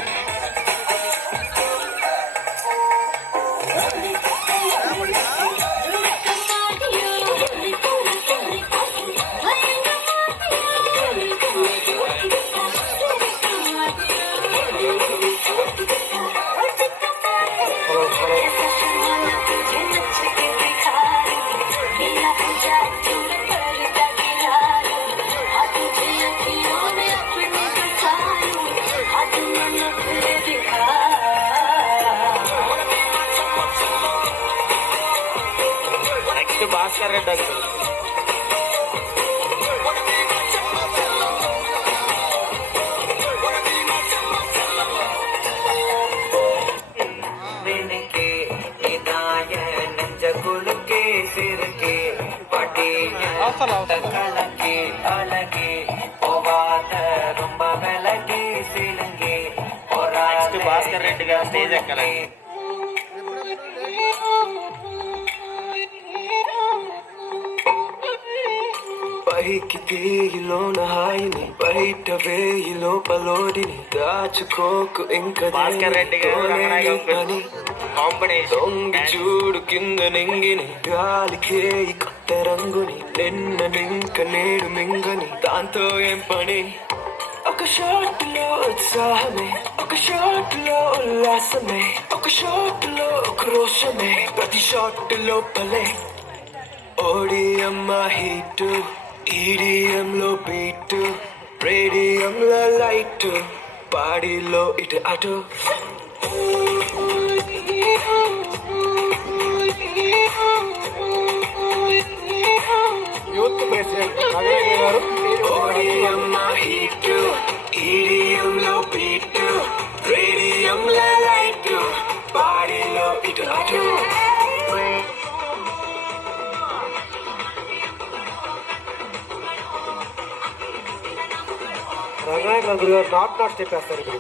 నెక్స్ట్ భాస్కర్ రెడ్డి అంకుల్ के निदाय नंजकुल के सिर के पटी के अलगे ओ बात रुंब बेलगे सिलंगे और నెక్స్ట్ భాస్కర్ రెడ్డి గారు స్టేజ్ ఎక్కాలి పైకి తీగిలోన హాయిని బయట వేయిలో పలోడిని దాచుకోకు ఇంకా భాస్కర్ రెడ్డి గారు రంగనాయక పని కాంబినేషన్ దొంగి చూడు కింద నింగిని గాలికే ఈ కొత్త రంగుని నిన్న నింక నేడు మింగని దాంతో ఏం పని ఒక షాట్ లో ఉత్సాహమే ఒక షాట్ లో ఉల్లాసమే ఒక షాట్ లో క్రోషమే ప్రతి షాట్ లోపలే ఓడియమ్మ హీటు ఈడియంలో బీటు రేడియంలో లైట్ బాడీలో ఇటు అటు యూత్ ప్రెసిడెంట్ నగరయ్య గారు ఓడియమ్మ హీటు ఈడియంలో బీటు రేడియంలో లైట్ బాడీలో ఇటు అటు రంగనాయక గారు నాట్ చెప్పేస్తారు ఇప్పుడు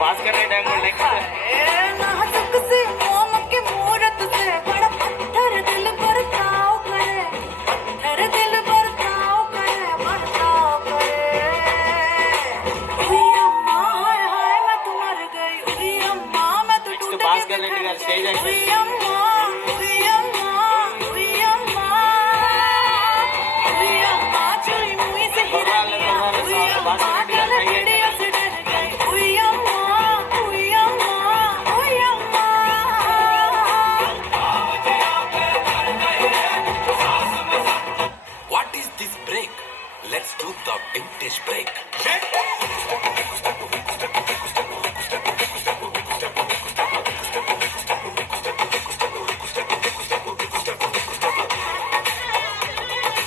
భాస్కర్ రెడ్డి అంకుల్ నెక్స్ట్ భాస్కర్ రెడ్డి గారు stage What is this break? Let's do the vintage break.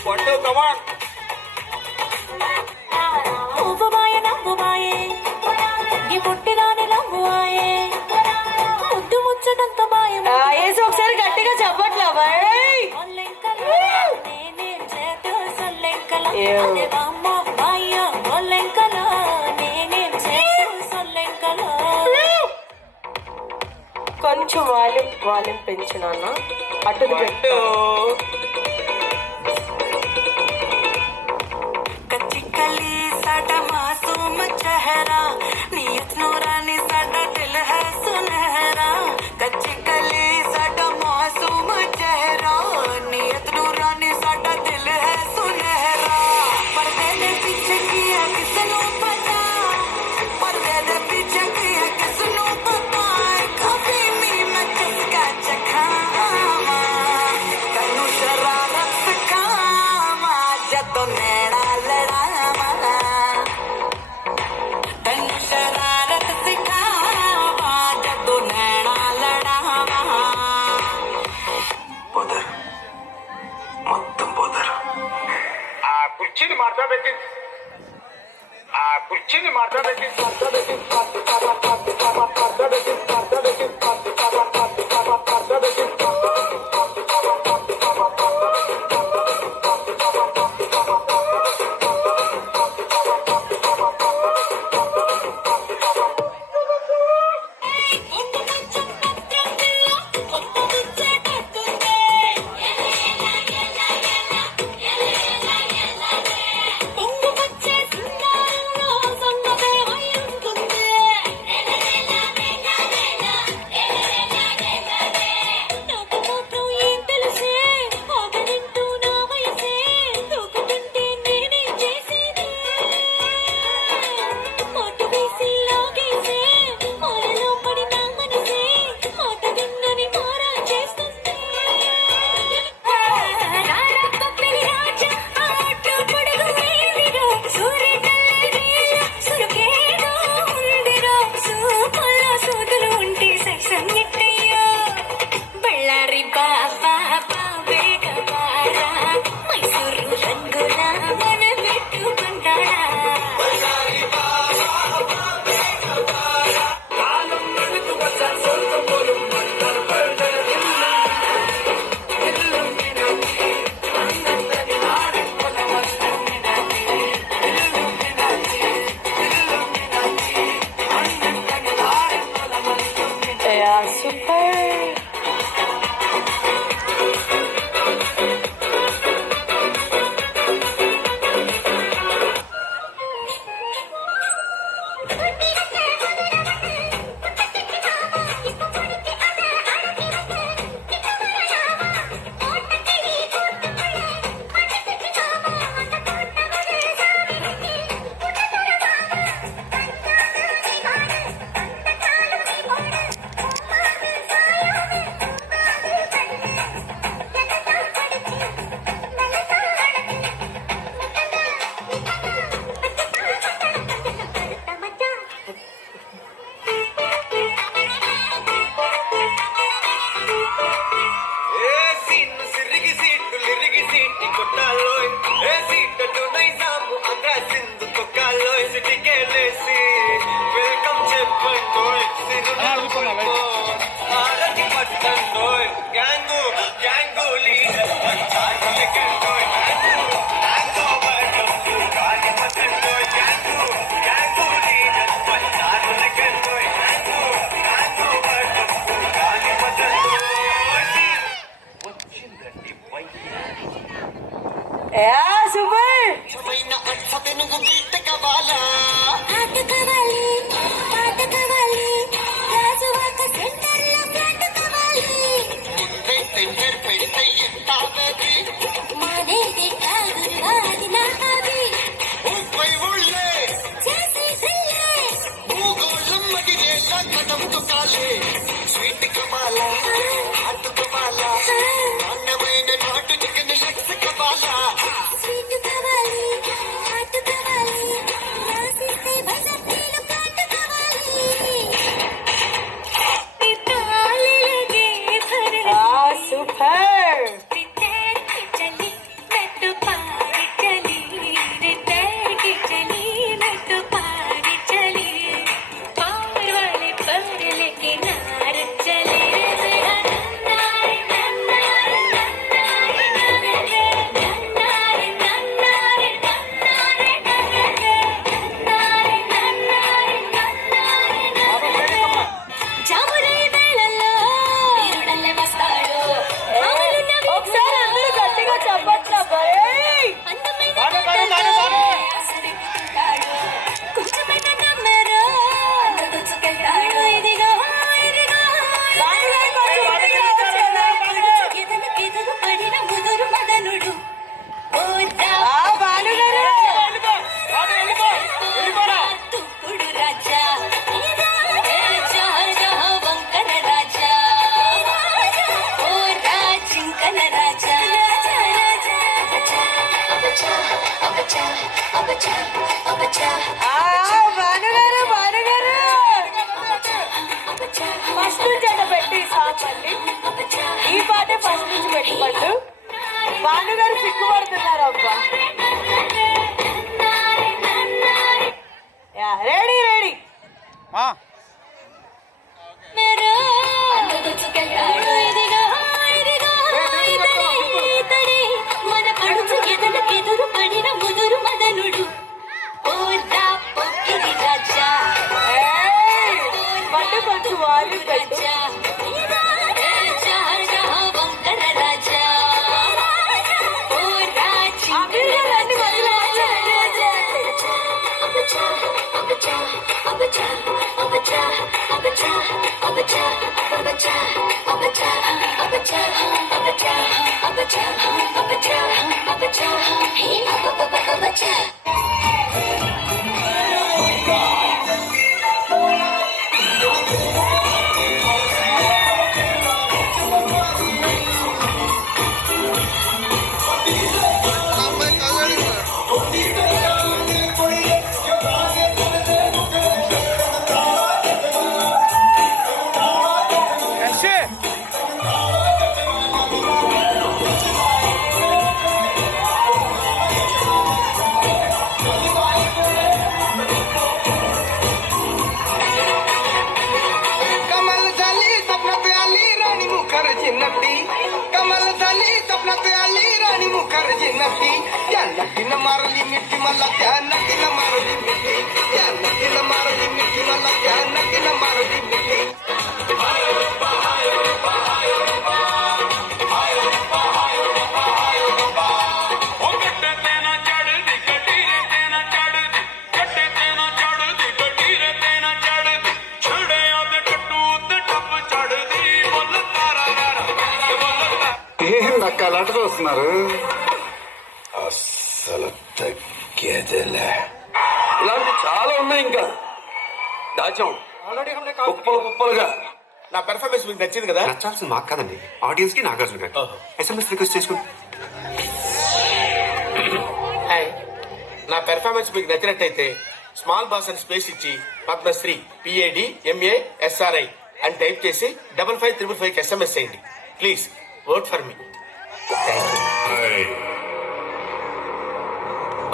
పట్టు కమాన్ ఏసి ఒకసారి గట్టిగా చెప్పట్లా బాయ్ నేనే చేత సల్లెంకల అదే బామ్మ బాయ్య కొంచెం వాల్యూమ్ పెంచు నాన్న. అటు పెట్టు. कच्ची कली साडा मासूम चेहरा, नियत नूरानी साडा दिल है सुनहरा. कच्ची कली साडा मासूम चेहरा, नियत नूरानी साडा दिल है सुनहरा. पर्दे दे पीछे किया किसनू पता, पर्दे दे पीछे किया किसनू पता. कभी मी मैं किसका चखावा, तैनू शरारत सिखावा जदों नैना लड़ावा. तैनू शरारत सिखावा जदों नैना लड़ावा. పోతారు మొత్తం పోతారు. ఆ కుర్చీని మార్చబెట్టి బళ్ళారి బాబా బాబేగ బారా, మైసూరు రంగుల మన పెట్టుకుంటాడా. సూపర్. వెల్కమ్ చెప్పండి గ్యాంగు గ్యాంగు లీడర్ సూపర్. ఆట కావాలి, పాట కావాలి, రాజువాక సెంటర్లో ఫ్లాట్ కావాలి. మానేది కాదురా అది నా హాబీ. చేసి థ్రిల్లే, స్వీట్ కమాలా హాట్ కమాలా నాణ్యమైన నాటు చికెన్ లెగ్స్ కమాలా. స్వీట్ కావాలి, హాట్ కావాలి, రాసిస్తే బజార్లో పాట కావాలి. పితాలే లగే భరలే, సూపర్. रितेर की चली मैं तो पारी चली, रितेर की चली मैं तो पारी चली. पार वाले पर लेके नार चले रे नन्नारे नन्नारे नन्नारे మళ్ళీ ఈ పాటే ఫస్ట్ నుంచి పెట్టుకోండు. భానుగారు సిగ్గుపడుతున్నారు అబ్బా. రెడీ రెడీ మన పడుచు ఎదురు పడిన ముదురు మదనుడు రాజా పట్టు పట్టు వాళ్ళు పెట్టు. వంకర రాజా मारली मिट्टी मला त्या नक्कीला मारली मिट्टी त्या नक्कीला मारली मिट्टी मला त्या नक्कीला मारली मिट्टी ఏందక్క అలాంటి చూస్తున్నారు? అస్సలు తగ్గేదేలే. ఇలాంటి చాలా ఉన్నాయి. ఇంకా దాచాం కుప్పలు కుప్పలుగా. నా పెర్ఫార్మెన్స్ మీకు నచ్చింది కదా? నచ్చాల్సింది మాకు కాదండి, ఆడియన్స్ కి, నాగార్జున గారు. SMS రిక్వెస్ట్ చేసుకోండి. హాయ్, నా పెర్ఫార్మెన్స్ మీకు నచ్చినట్టయితే స్మాల్ బాస్ అని స్పేస్ ఇచ్చి పద్మశ్రీ PADMASRI అని టైప్ చేసి 5555 SMS చేయండి. Please vote for me.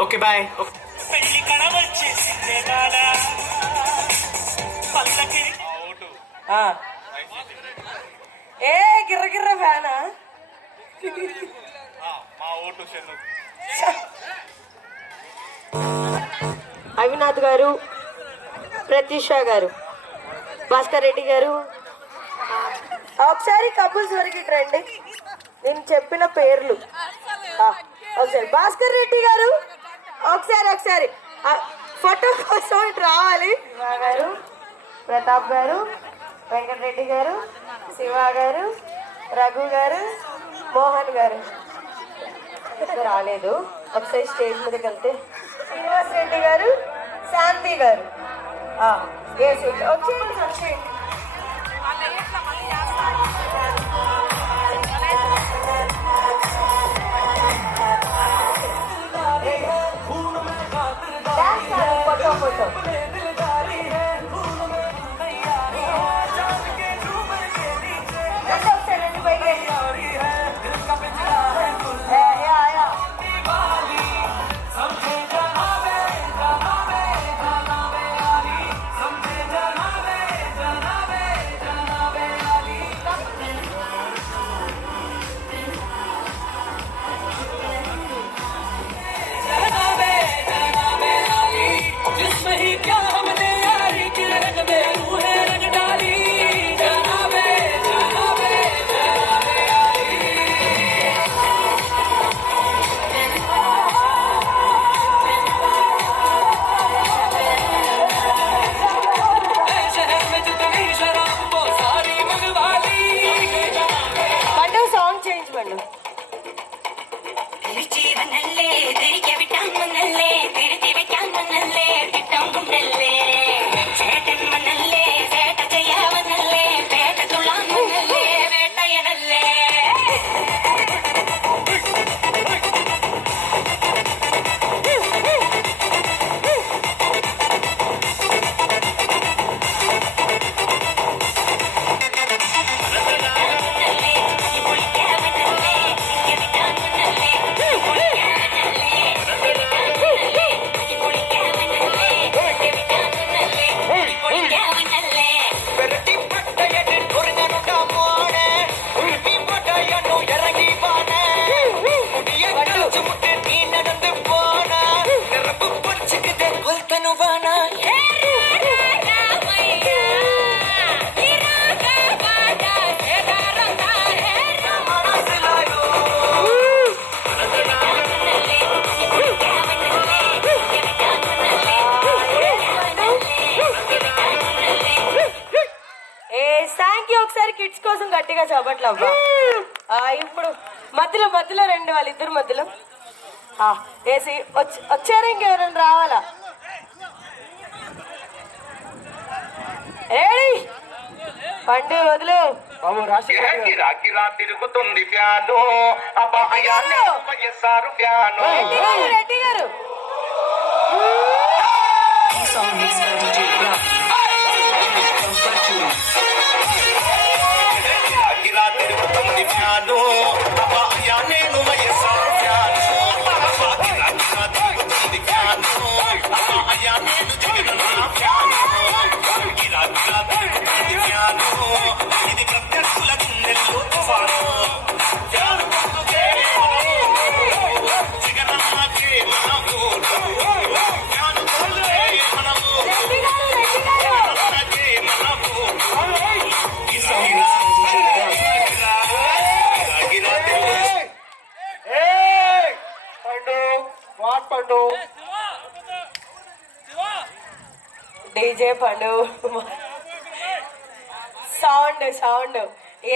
Okay bye. పెళ్లి కడవచ్చేసిందే నాలా పల్లకి ఏ గిర్ర ఫ్యానా? అవినాథ్ గారు, ప్రతీష గారు, భాస్కర్ రెడ్డి గారు, ఒకసారి కపుల్స్ వరకు రండి. నేను చెప్పిన పేర్లు ఒకసారి. భాస్కర్ రెడ్డి గారు ఒకసారి ఫోటో కోసం ఇటు రావాలి. శివ గారు, ప్రతాప్ గారు, వెంకటరెడ్డి గారు, శివ గారు, రఘు గారు, మోహన్ గారు రాలేదు. ఒకసారి స్టేజ్ మీదకి వెళ్తే శ్రీనివాస్ రెడ్డి గారు, శాంతి గారు వచ్చేయండి. Photo thank you. ఒకసారి కిడ్స్ కోసం గట్టిగా చప్పట్లు అబ్బా. ఇప్పుడు మధ్యలో మధ్యలో రండి, వాళ్ళిద్దరు మధ్యలో వేసి వచ్చారు. ఇంకెవరైనా రావాలా? ఏడి పండు వదిలు. గిరా తిరుగుతుంది ఫ్యాను అబ్బాయాన్ని వయస్సారు ఫ్యాను. రెడ్డి గారు గిరా తిరుగుతుంది ఫ్యాను అబ్బాయా నేను వయస్సారు ఫ్యాను. గిరా తిరుగుతుంది ఫ్యాను అబ్బాయా నేను జగన్ ఫ్యాను. గిరా తిరుగుతుంది ఫ్యాను ఇది ప్రత్యర్థుల గుండెల్లో తుఫాను. ఫ్యాను కొట్టుకే జగనన్నకే మన ఓటు. ఫ్యాను కొట్టుకే మన ఓటు. జగనన్నకే మన ఓటు. డీజే పండు సౌండ్ సౌండ్.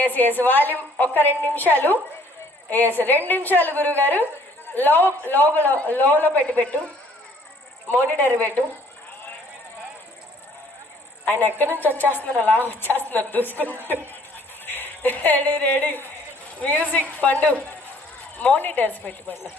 ఎస్ వాల్యూమ్ ఒక్క 2 నిమిషాలు. 2 నిమిషాలు గురువు గారు. లోలో పెట్టు, మోనిటర్ పెట్టు. ఆయన ఎక్కడి నుంచి వచ్చేస్తున్నారు? అలా వచ్చేస్తున్నారు దూసుకుంటూ. రెడీ మ్యూజిక్ పండు. మోనిటర్స్ పెట్టు పండు.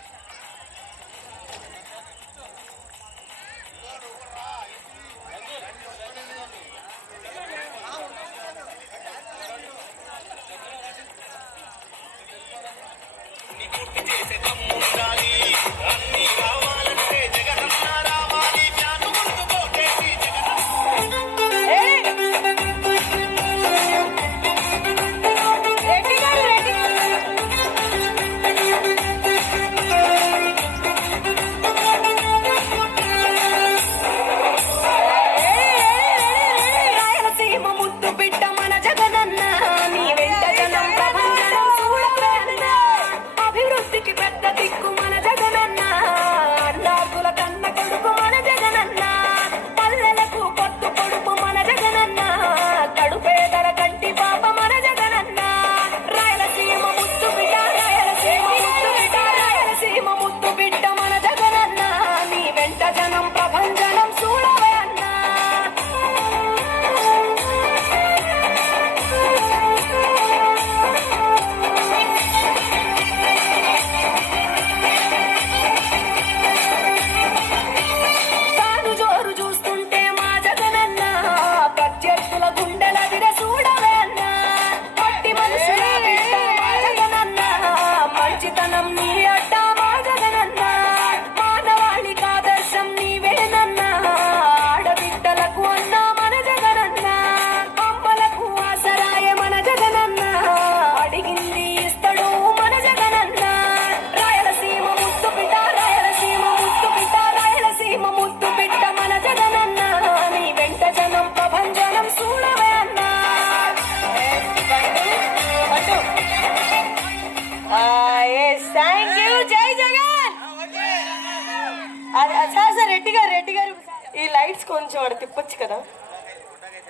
రెడ్డి గారు ఈ లైట్స్ కొంచెం వాడు తిప్పొచ్చు కదా,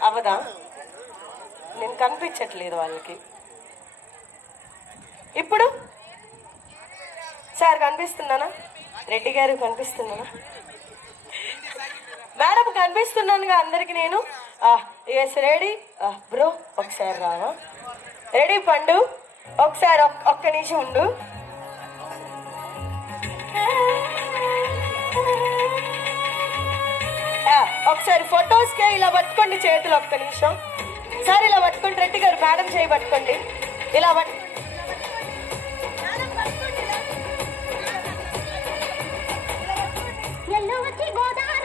అవదా? నేను కనిపించట్లేదు వాళ్ళకి. ఇప్పుడు సార్ కనిపిస్తున్నానా? రెడ్డి గారు కనిపిస్తున్నానా? మేడం కనిపిస్తున్నానుగా అందరికి నేను. ఎస్ రెడీ బ్రో, ఒకసారి రావా? రెడీ పండు, ఒకసారి ఒక్క నిమిషం ఉండు. ఒకసారి ఫొటోస్కే ఇలా పట్టుకోండి చేతులు, ఒక్క నిమిషం సార్ ఇలా పట్టుకోండి. రెడ్డి గారు మేడం చేయి పట్టుకోండి, ఇలా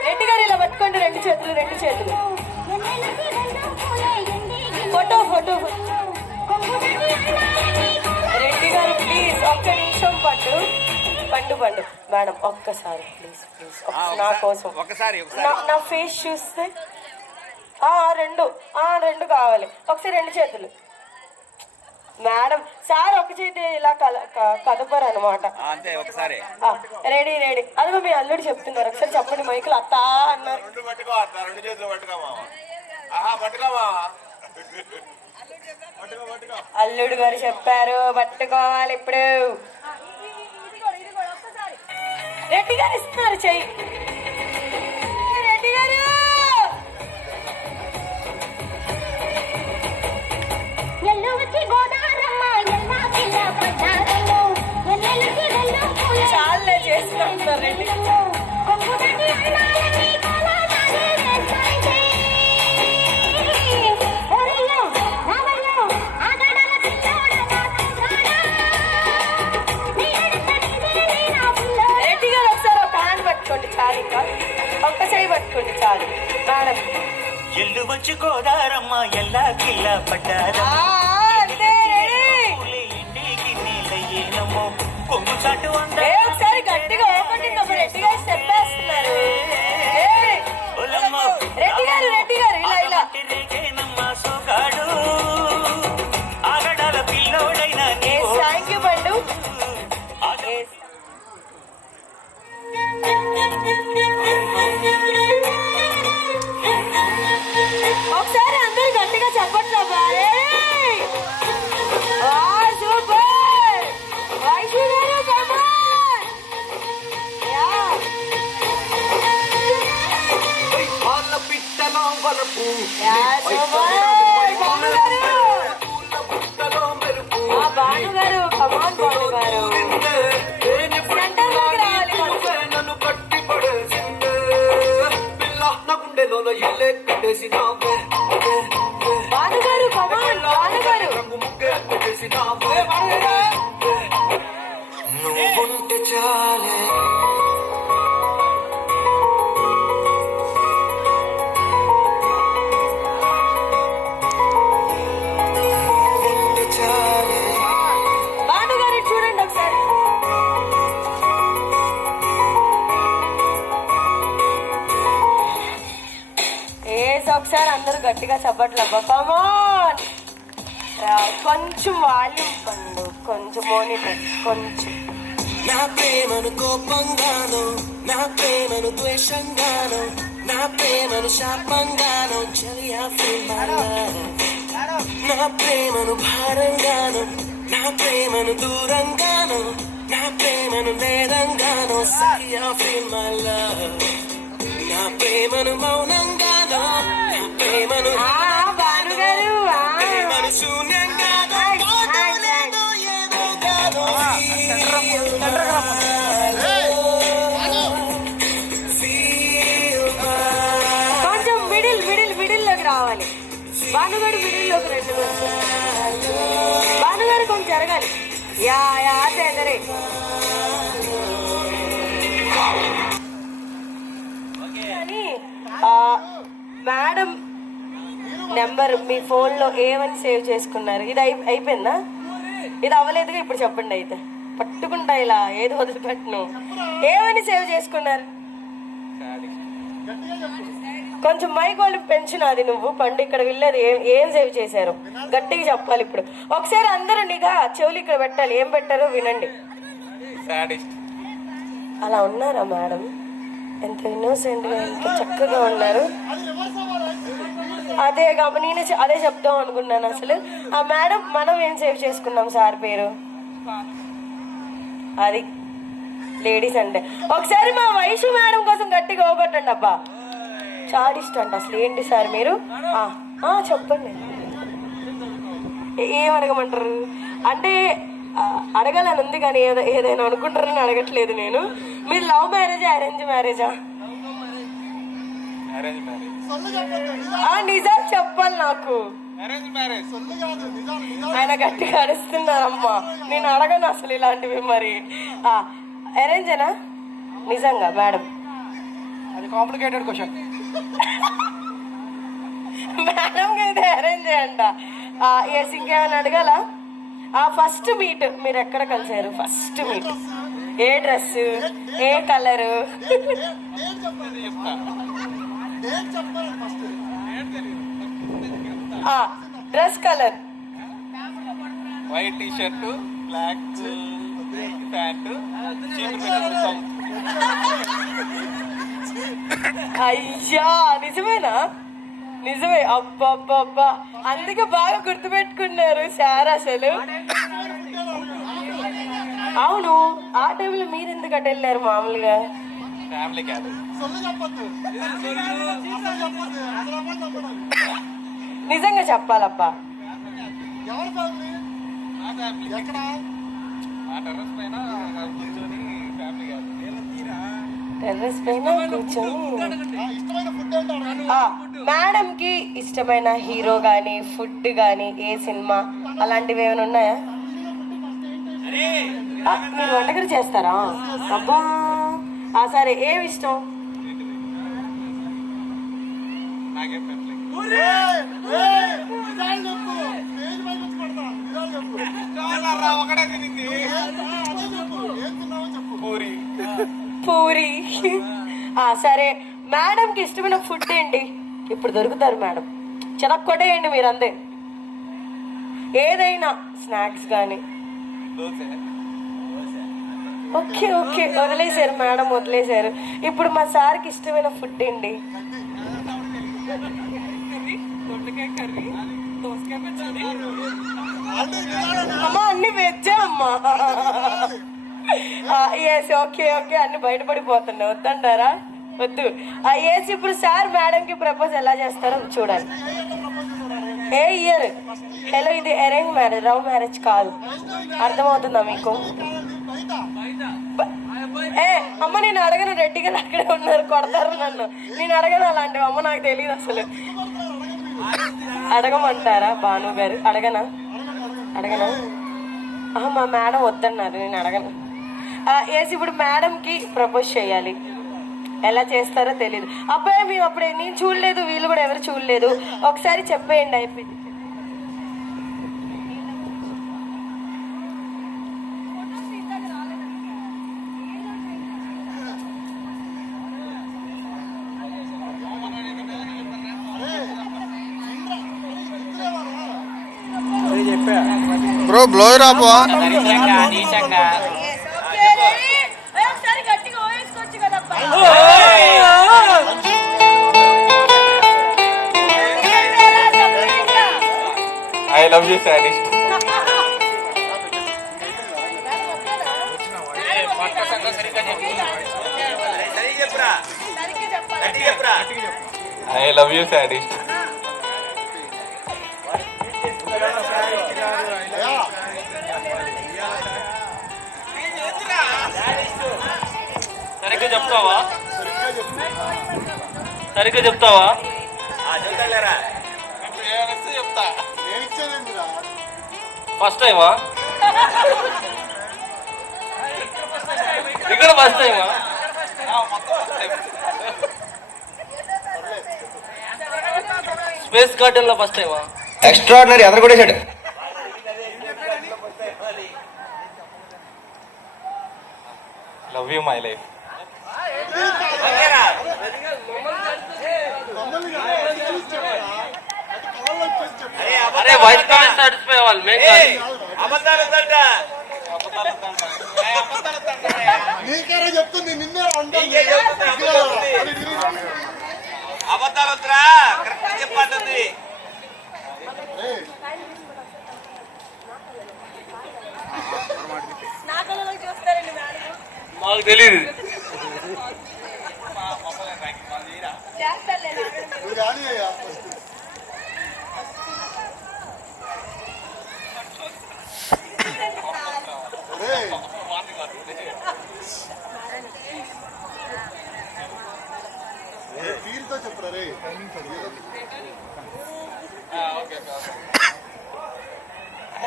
రెడ్డి గారు ఇలా పట్టుకోండి, రెండు చేతులు. ఫోటో రెడ్డి గారు ప్లీజ్ ఒక్క నిమిషం పండు మేడం ఒక్కసారి ప్లీజ్ నా కోసం నా ఫేస్ చూస్తే రెండు కావాలి. ఒకసారి రెండు చేతులు మేడం. సార్ ఒక చేతి ఇలా కదపరు అనమాట. రెడీ అదిగో మీ అల్లుడు చెప్తున్నారు, ఒకసారి చెప్పండి మైకులు. అత్తా అన్నారు. అల్లుడు గారు చెప్పారు పట్టుకోవాలి ఇప్పుడు. రెడ్డి గారు ఇస్తున్నారు చెయ్యి. రెడ్డి గారు చాలా చేస్తున్నారు రెడ్డి. రెడ్డి గారు ఒకసారి ఒక హ్యాండ్ పట్టుకోండి చాలు, ఇంకా ఒక్క చేయి పట్టుకోండి చాలు మేడం. ఎల్లు వచ్చి గోదారమ్మ ఎల్లా కిల్ల పడ్డారా అంతే ఇంటికి నీళ్ళయ్యేనమ్మో కొంగు చాటు ఒకసారి గట్టిగా ఓపెన్ రెడ్డి గారు స్టెప్ వేస్తున్నారు. రెడ్డి గారు ఇలా ఇలా రేగేనమ్మా సోగాడు ఆగడాల పిల్లోడైనా థ్యాంక్ యూ పండు. ఒకసారి అందరు గట్టిగా చెప్పట్లా బాయ్. సూపర్ వైషు గారు కమాన్. భాను గారు కమాన్ భాను గారు సెంటర్లోకి రావాలి. నన్ను కట్టి పడేసిందే పిల్ల నా గుండెలో ఇల్లే కట్టేసినావే భాను గారు కమాన్ భాను గారు. రంగు ముగ్గే పెట్టేసినావే నువ్వుంటే చాలే భాను గారు చూడండి ఒకసారి. ఒకసారి అందరూ గట్టిగా చెప్పట్లబ్బా కమాన్. కొంచెం వాల్యూమ్ పండు, కొంచెం మోనిటర్ కొంచెం. నా ప్రేమను కోపంగాను నా ప్రేమను ద్వేషంగాను నా ప్రేమను శాపంగాను చలియా నా ప్రేమను భారంగాను నా ప్రేమను దూరంగాను నా ప్రేమను నేరంగాను సఖియా ఫీల్ మై లవ్. నా ప్రేమను మౌనంగాను నా ప్రేమను భాను గారు ప్రేమను శూన్యంగాను ఏదో కాదు కొంచెం మిడిల్లోకి రావాలి. భానుగారు మిడిల్లోకి రండి. భానుగారు కొంచెం జరగాలి. యా యా అదే కానీ మేడం నెంబర్ మీ ఫోన్లో ఏమని సేవ్ చేసుకున్నారు? ఇది అయిపోయిందా? ఇది అవ్వలేదుగా. ఇప్పుడు చెప్పండి. అయితే పట్టుకుంటా ఇలా ఏది వదిలిపెట్టను. ఏమని సేవ్ చేసుకున్నారు? కొంచెం మైక్ వాళ్ళు పెంచున్నది. నువ్వు పండు ఇక్కడ వెళ్ళేది ఏం సేవ్ చేశారు గట్టిగా చెప్పాలి. ఇప్పుడు ఒకసారి అందరూ నిఘా చెవులు ఇక్కడ పెట్టాలి. ఏం పెట్టారో వినండి. అలా ఉన్నారా మేడం? ఎంత ఇన్నోసెంట్ గా ఎంత చక్కగా ఉన్నారు. అదే నేను అదే చెప్తాం అనుకున్నాను. అసలు ఆ మేడం మనం ఏం సేవ్ చేసుకున్నాం సార్ పేరు? అది లేడీస్ అంటే. ఒకసారి మా వైషు మేడం కోసం గట్టిగా ఓగొట్టండి అబ్బా. చాలా ఇష్టం అంట. అసలు ఏంటి సార్ మీరు? చెప్పండి. ఏం అడగమంటారు అంటే అడగాలని ఉంది కానీ ఏదైనా అనుకుంటారని అడగట్లేదు నేను. మీరు లవ్ మ్యారేజా అరేంజ్ మ్యారేజా? నిజాలు చెప్పాలి నాకు. ఆయన గట్టిగా అరుస్తున్నారమ్మా. నేను అడగను అసలు ఇలాంటివి. మరి అరేంజేనా నిజంగా మేడం? అది కాంప్లికేటెడ్ క్వశ్చన్. మేడం అయితే అరేంజ్ అంట. ఇంకేమైనా అడగాల? ఫస్ట్ మీట్ మీరు ఎక్కడ కలిసారు? ఫస్ట్ మీట్ ఏ డ్రెస్ ఏ colour? Dress colour white T shirt black pant అయ్యా నిజమేనా? నిజమే, అబ్బా అందుకే బాగా గుర్తుపెట్టుకున్నారు సార్ అసలు. అవును, ఆ టైంలో మీరు ఎందుకు అటు వెళ్ళారు మామూలుగా? నిజంగా చెప్పాలబ్బా, టెర్రస్ పైన కూర్చొని మేడం కి ఇష్టమైన హీరో గానీ ఫుడ్ గానీ ఏ సినిమా అలాంటివి ఏమైనా ఉన్నాయా? మీరు వంటగది చేస్తారా? అబ్బా సరే, ఏమి ఇష్టం? పూరి. సరే, మేడం కి ఇష్టమైన ఫుడ్ ఏంటి? ఇప్పుడు దొరుకుతారు మేడం, చెనక్కొట్టేయండి మీరు అంతే, ఏదైనా స్నాక్స్ కానీ. ఓకే వదిలేశారు మేడం, వదిలేశారు. ఇప్పుడు మా సార్కి ఇష్టమైన ఫుడ్ ఏంటి? అమ్మా అన్ని వెజ్జే అమ్మా. ఓకే అన్ని బయటపడిపోతున్నాయి, వద్దంటారా? వద్దు. ఇప్పుడు సార్ మేడం కి ప్రపోజ్ ఎలా చేస్తారో చూడాలి. ఏ ఇయర్? హలో, ఇది అరేంజ్ మ్యారేజ్, లవ్ మ్యారేజ్ కాదు, అర్థమవుతుందా మీకు? అమ్మ నేను అడగను, రెడ్డిగా అక్కడే ఉన్నారు, కొడతారు నన్ను. నేను అడగను అలాంటివి, అమ్మ నాకు తెలియదు అసలు. అడగమంటారా భాను గారు? అడగనా? మా మేడం వద్దన్నారు, నేను అడగను. ఇప్పుడు మేడం కి ప్రపోజ్ చేయాలి, ఎలా చేస్తారో తెలీదు. అబ్బాయి మేము అప్పుడే, నేను చూడలేదు, వీళ్ళు కూడా ఎవరు చూడలేదు, ఒకసారి చెప్పేయండి, అయిపోయింది. బ్రో బ్లో రాపో I love you, Sadish. I love you, Sadish. సరిగ్గా చెప్తావా? ఫస్ట్ టైమా? ఇక్కడ ఫస్ట్ టైమా? స్పేస్ గార్డెన్ లో ఫస్ట్ టైమా? ఎక్స్ట్రాడినరీ, అందరు కూడా చేడు. Love you my life. అరే వైట్ కామెంట్ సాటిస్ఫై అవ్వాలి, మేము చెప్తుంది నిన్నే అబద్ధాలు వద్దురా, కరెక్ట్ చెప్పండి. మాకు తెలీదు. తీరుతో చెప్పురా రే.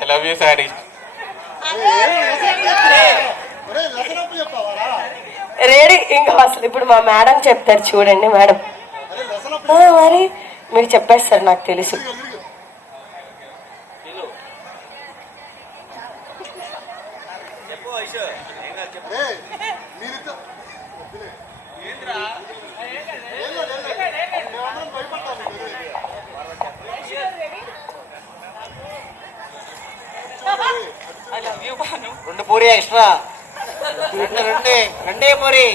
ఐ లవ్ యూ సాడిష్. రెడీ ఇంకా అసలు ఇప్పుడు మా మేడం చెప్తారు చూడండి. మేడం మరి మీరు చెప్పేస్తారు, నాకు తెలుసు. రెండు పూరి ఎక్స్ట్రా, రెండే puri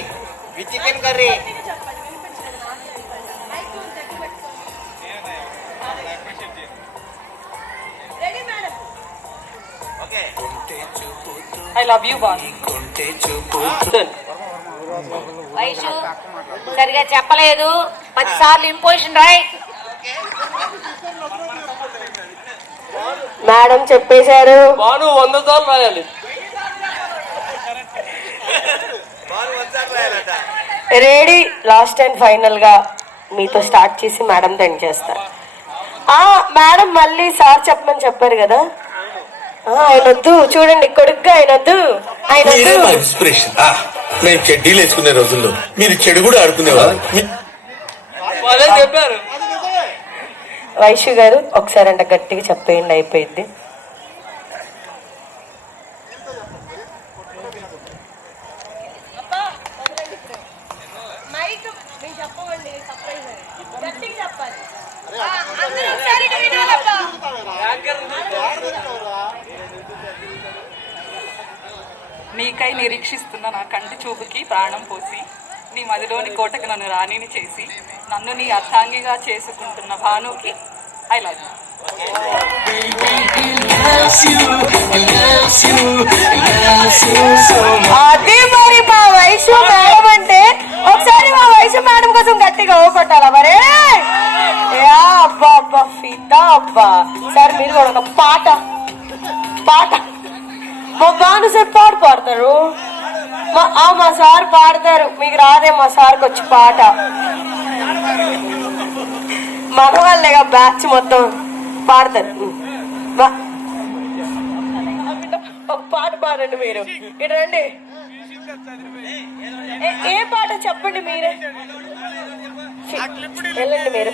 with chicken curry. I love you Banu. Vaishu సరిగా చెప్పలేదు 10 సార్లు ఇంపోజిషన్ రాయ్. మేడం చెప్పేశారు. బాను 100 సార్లు రాయాలి. రెడీ. లాస్ట్ అండ్ ఫైనల్ గా మీతో స్టార్ట్ చేసి మేడం ఎండ్ చేస్తా. మేడం మళ్ళీ సార్ చెప్పమని చెప్పారు కదా, ఆయన వద్దు. చూడండి కొడుగ్గా ఆయన వద్దు, ఆయన వద్దు. ఇన్స్పిరేషన్. మేము చెడ్డీలు వేసుకునే రోజుల్లో మీరు చెడు కూడా ఆడుకునేవారు. వాళ్ళే చెప్పారు. వైషు గారు ఒకసారి అంటే గట్టిగా చెప్పేయండి, అయిపోయింది. నీకై నిరీక్షిస్తున్న నా కంటి చూపుకి ప్రాణం పోసి నీ మదిలోని కోటకు నన్ను రాణిని చేసి నన్ను నీ అర్థాంగిగా చేసుకుంటున్న భానుకి ఐ లవ్ యూ. అది మరి మా వైషు మేడం అంటే ఒకసారి మా వైషు మేడం కోసం గట్టిగా ఓకొట్టాలా మరే. అబ్బా అబ్బా ఫిదా అబ్బా. సార్ మీరు కూడా ఒక పాట మా బాను సార్ పాడతారు. మా సార్ పాడతారు, మీకు రాదే. మా సార్కి వచ్చి పాట మగవాళ్ళేగా బ్యాచ్ మొత్తం పాడతారు. ఒక పాట పాడండి మీరు. ఇటు రండి. ఏ పాట చెప్పండి మీరే. వెళ్ళండి మీరు.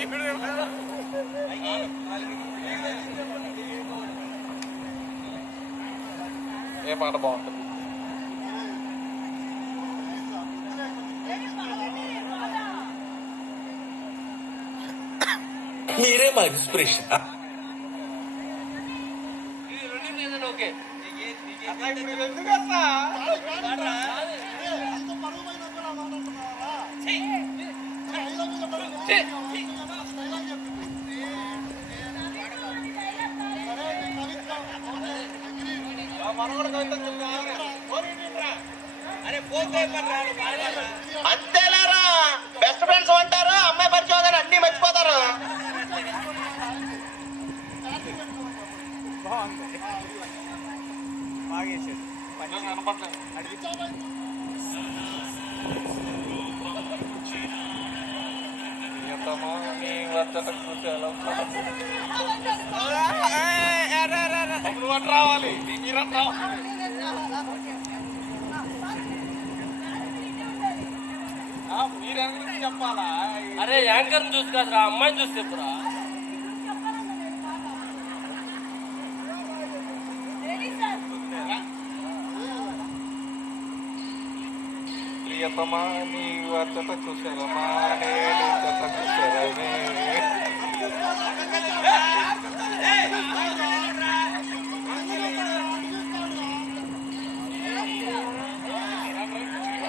ఏ పాట బాగుంటుంది? మీరే మా ఇన్స్పిరేషన్. అంతేలేరా, బెస్ట్ ఫ్రెండ్స్ అంటారు, అమ్మాయి పరిచయం కానీ అన్ని మర్చిపోతారు. రావాలి మీరెందుకు చెప్పాలా? అరే యాంకర్ చూసి కాదురా, అమ్మాయిని చూసి చెప్పురా. ప్రియతమా నీ వద్దత చూసారమ్మా, నేను జత చూసారమే.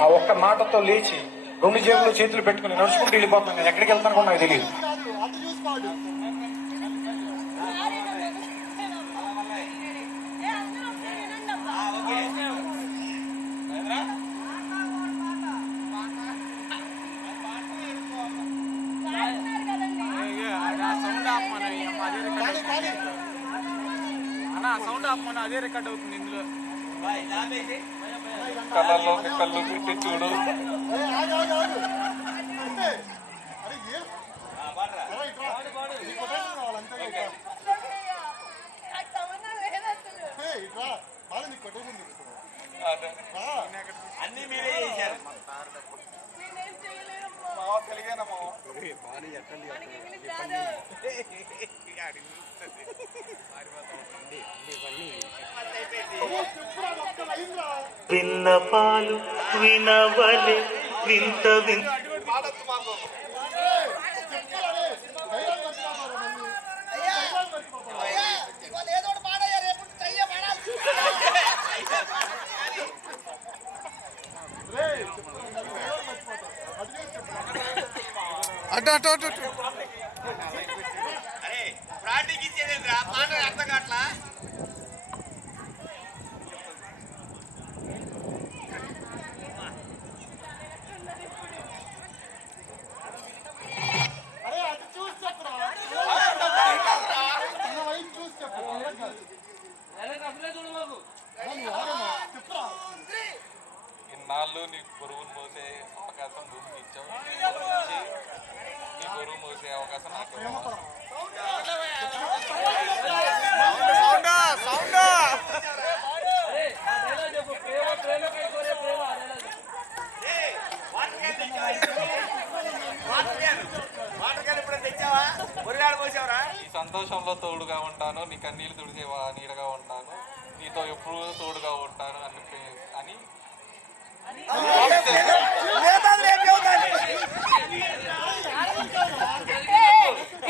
ఆ ఒక్క మాటతో లేచి 2 జేబులు చేతులు పెట్టుకుని నడుచుకుంటూ వెళ్ళిపోతాను. నేను ఎక్కడికి వెళ్తాను కూడా నాకు తెలియదు. సౌండ్ ఆపమని అదే రికార్డ్ అవుతుంది ఇందులో. కళ్ళలోకి కళ్ళు పెట్టి చూడు. అన్ని మీరే చేశారు. విన్నపాలు వినవలే వింత వింత అటు అటు అటు అటు. అరే ప్రాక్టీకి ఇచ్చేది పాట అర్థం కావట్లా. అవకాశం భూమికి ఇచ్చావు. ఈ గురువు మూసే అవకాశం నాకు ఇవ్వమా. ఈ సంతోషంలో తోడుగా ఉంటాను, నీ కన్నీళ్ళు తుడిచే నీడగా ఉంటాను, నీతో ఎప్పుడు తోడుగా ఉంటాను అని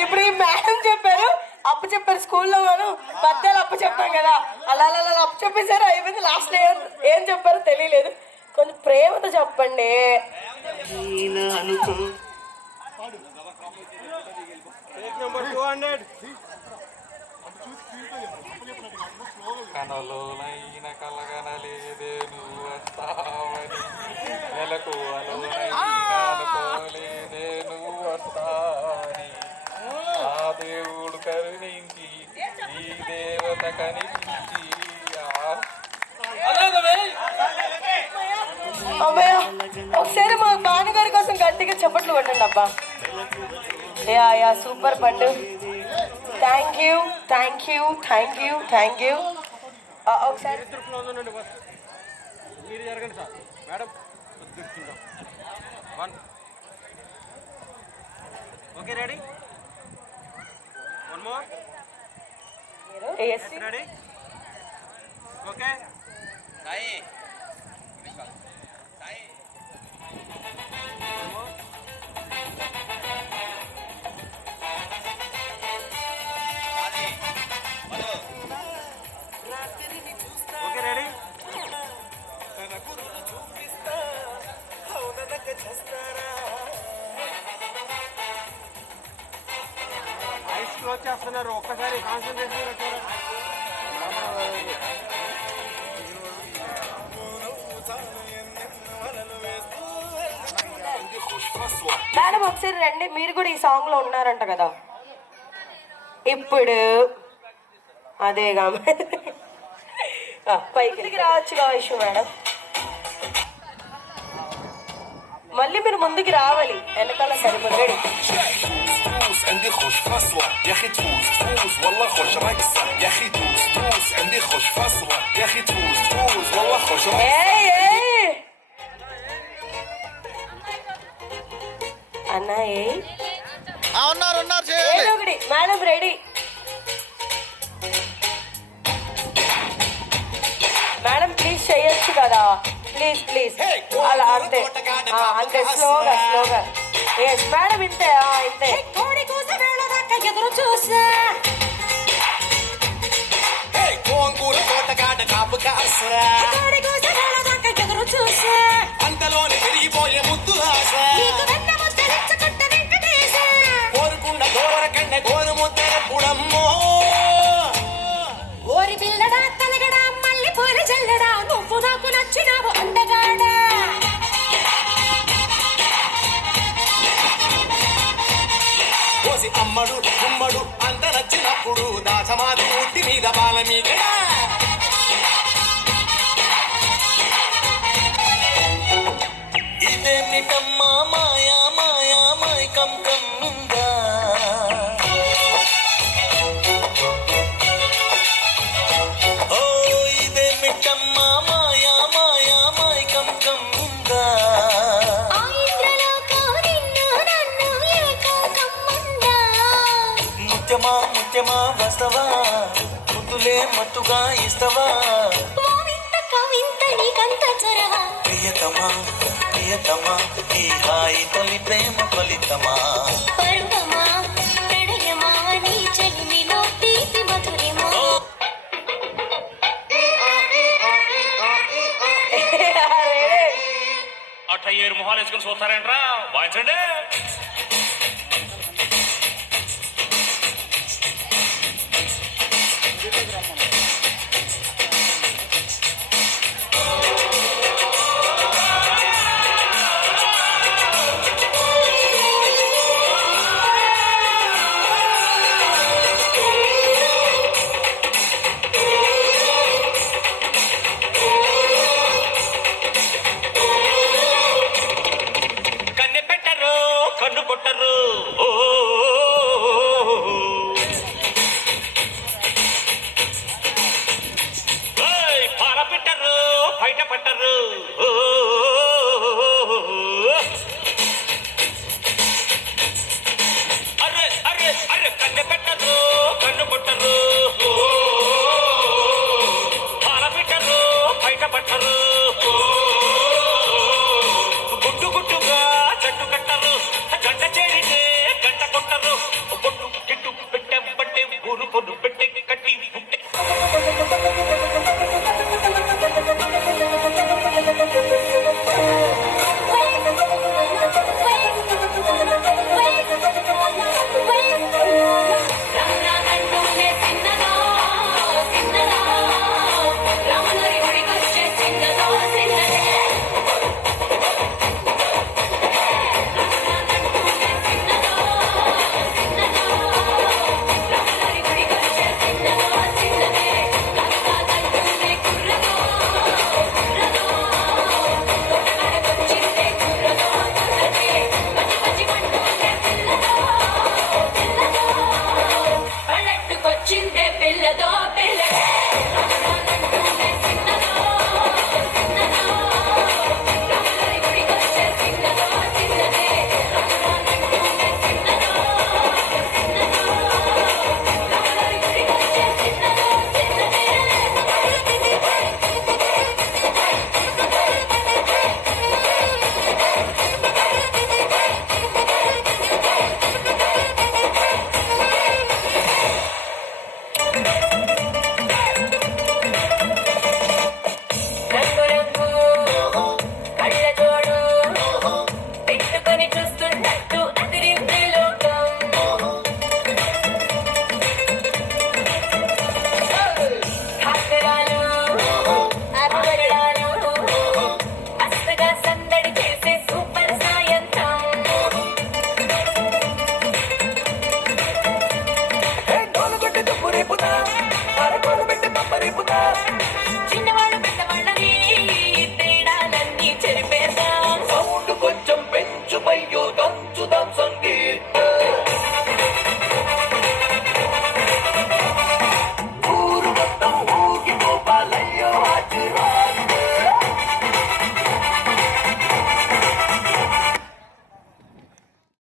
ఇప్పుడు ఈ మేడం చెప్పారు, అప్పు చెప్పారు స్కూల్లో మనం పద్యాలు అప్పు చెప్పాం కదా, అలా అలా అలా అప్పు చెప్పేశారు, అయిపోయింది. లాస్ట్ ఏం చెప్పారో తెలియలేదు. కొంచెం ప్రేమతో చెప్పండి. కనలోనైన కలగనలేదే నువ్వు వస్తావని, మెలకువలోనైనా అనుకోలేదే నువ్వు వస్తావని, ఆ దేవుడు కరుణించి ఈ దేవత కనిపించి అమ్మయ్య, ఒకసారి మా భానుగారి కోసం గట్టిగా చప్పట్లు కొట్టండి అబ్బా. యా యా సూపర్ పండు. Thank you thank you thank you thank you. ఒకసారి మీరు జరగండి sir madam. Okay ready. One more. Ready. Okay. Okay ready. Eyes close చేస్తున్నారు, ఒక్కసారి కాన్సన్ట్రేషన్. మేడం ఒకసారి రండి, మీరు కూడా ఈ సాంగ్ లో ఉన్నారంట కదా ఇప్పుడు. అదేగా పైకి రావచ్చుగా ఇష్యూ మేడం. మళ్ళీ మీరు ముందుకు రావాలి, వెనకాల సరిపడాడు. عندي خوش فصوة يا اخي تفوز تفوز والله خوش رقصة يا اخي تفوز تفوز عندي خوش فصوة يا اخي تفوز تفوز والله خوش رقصة. అన్నా ఒకటి మేడం రెడీ. మేడం ప్లీజ్ చేయొచ్చు కదా, ప్లీజ్ ప్లీజ్. అలా అంతే అంతే, స్లోగా స్లోగా. ఎస్ మేడం, ఇంతే ఇంతే. ఎదురు చూసా ఎదురు చూసా అంతలోనే పెరిగిపోయే ముద్దు ఆశ కోరుకున్న గోర కన్నె గోరు ముద్ద ఎప్పుడమ్మో. ఓరి పిల్లడా తలగడా మళ్ళీ పూలు చల్లడా, నువ్వు నాకు నచ్చినావు అందగాడా. కోసి అమ్మడు గుమ్మడు అంత నచ్చినప్పుడు దాచమాది ఉట్టి మీద బాల మీద ఇదేమిటమ్మా మాయా మాయా మైకం కమ్మిందా. ఓ ఇదేమిటమ్మా మాయా మాయా మైకం కమ్మిందా. ముత్యమా ముత్యమా వస్తవా ముద్దులే మత్తుగా ఇస్తవా. ప్రియతమా ప్రియతమా ఈ హాయి తొలి ప్రేమ ఫలితమా. అయ్యేరు మొహాలు వేసుకొని చూస్తారేంట్రా, వాయించండి.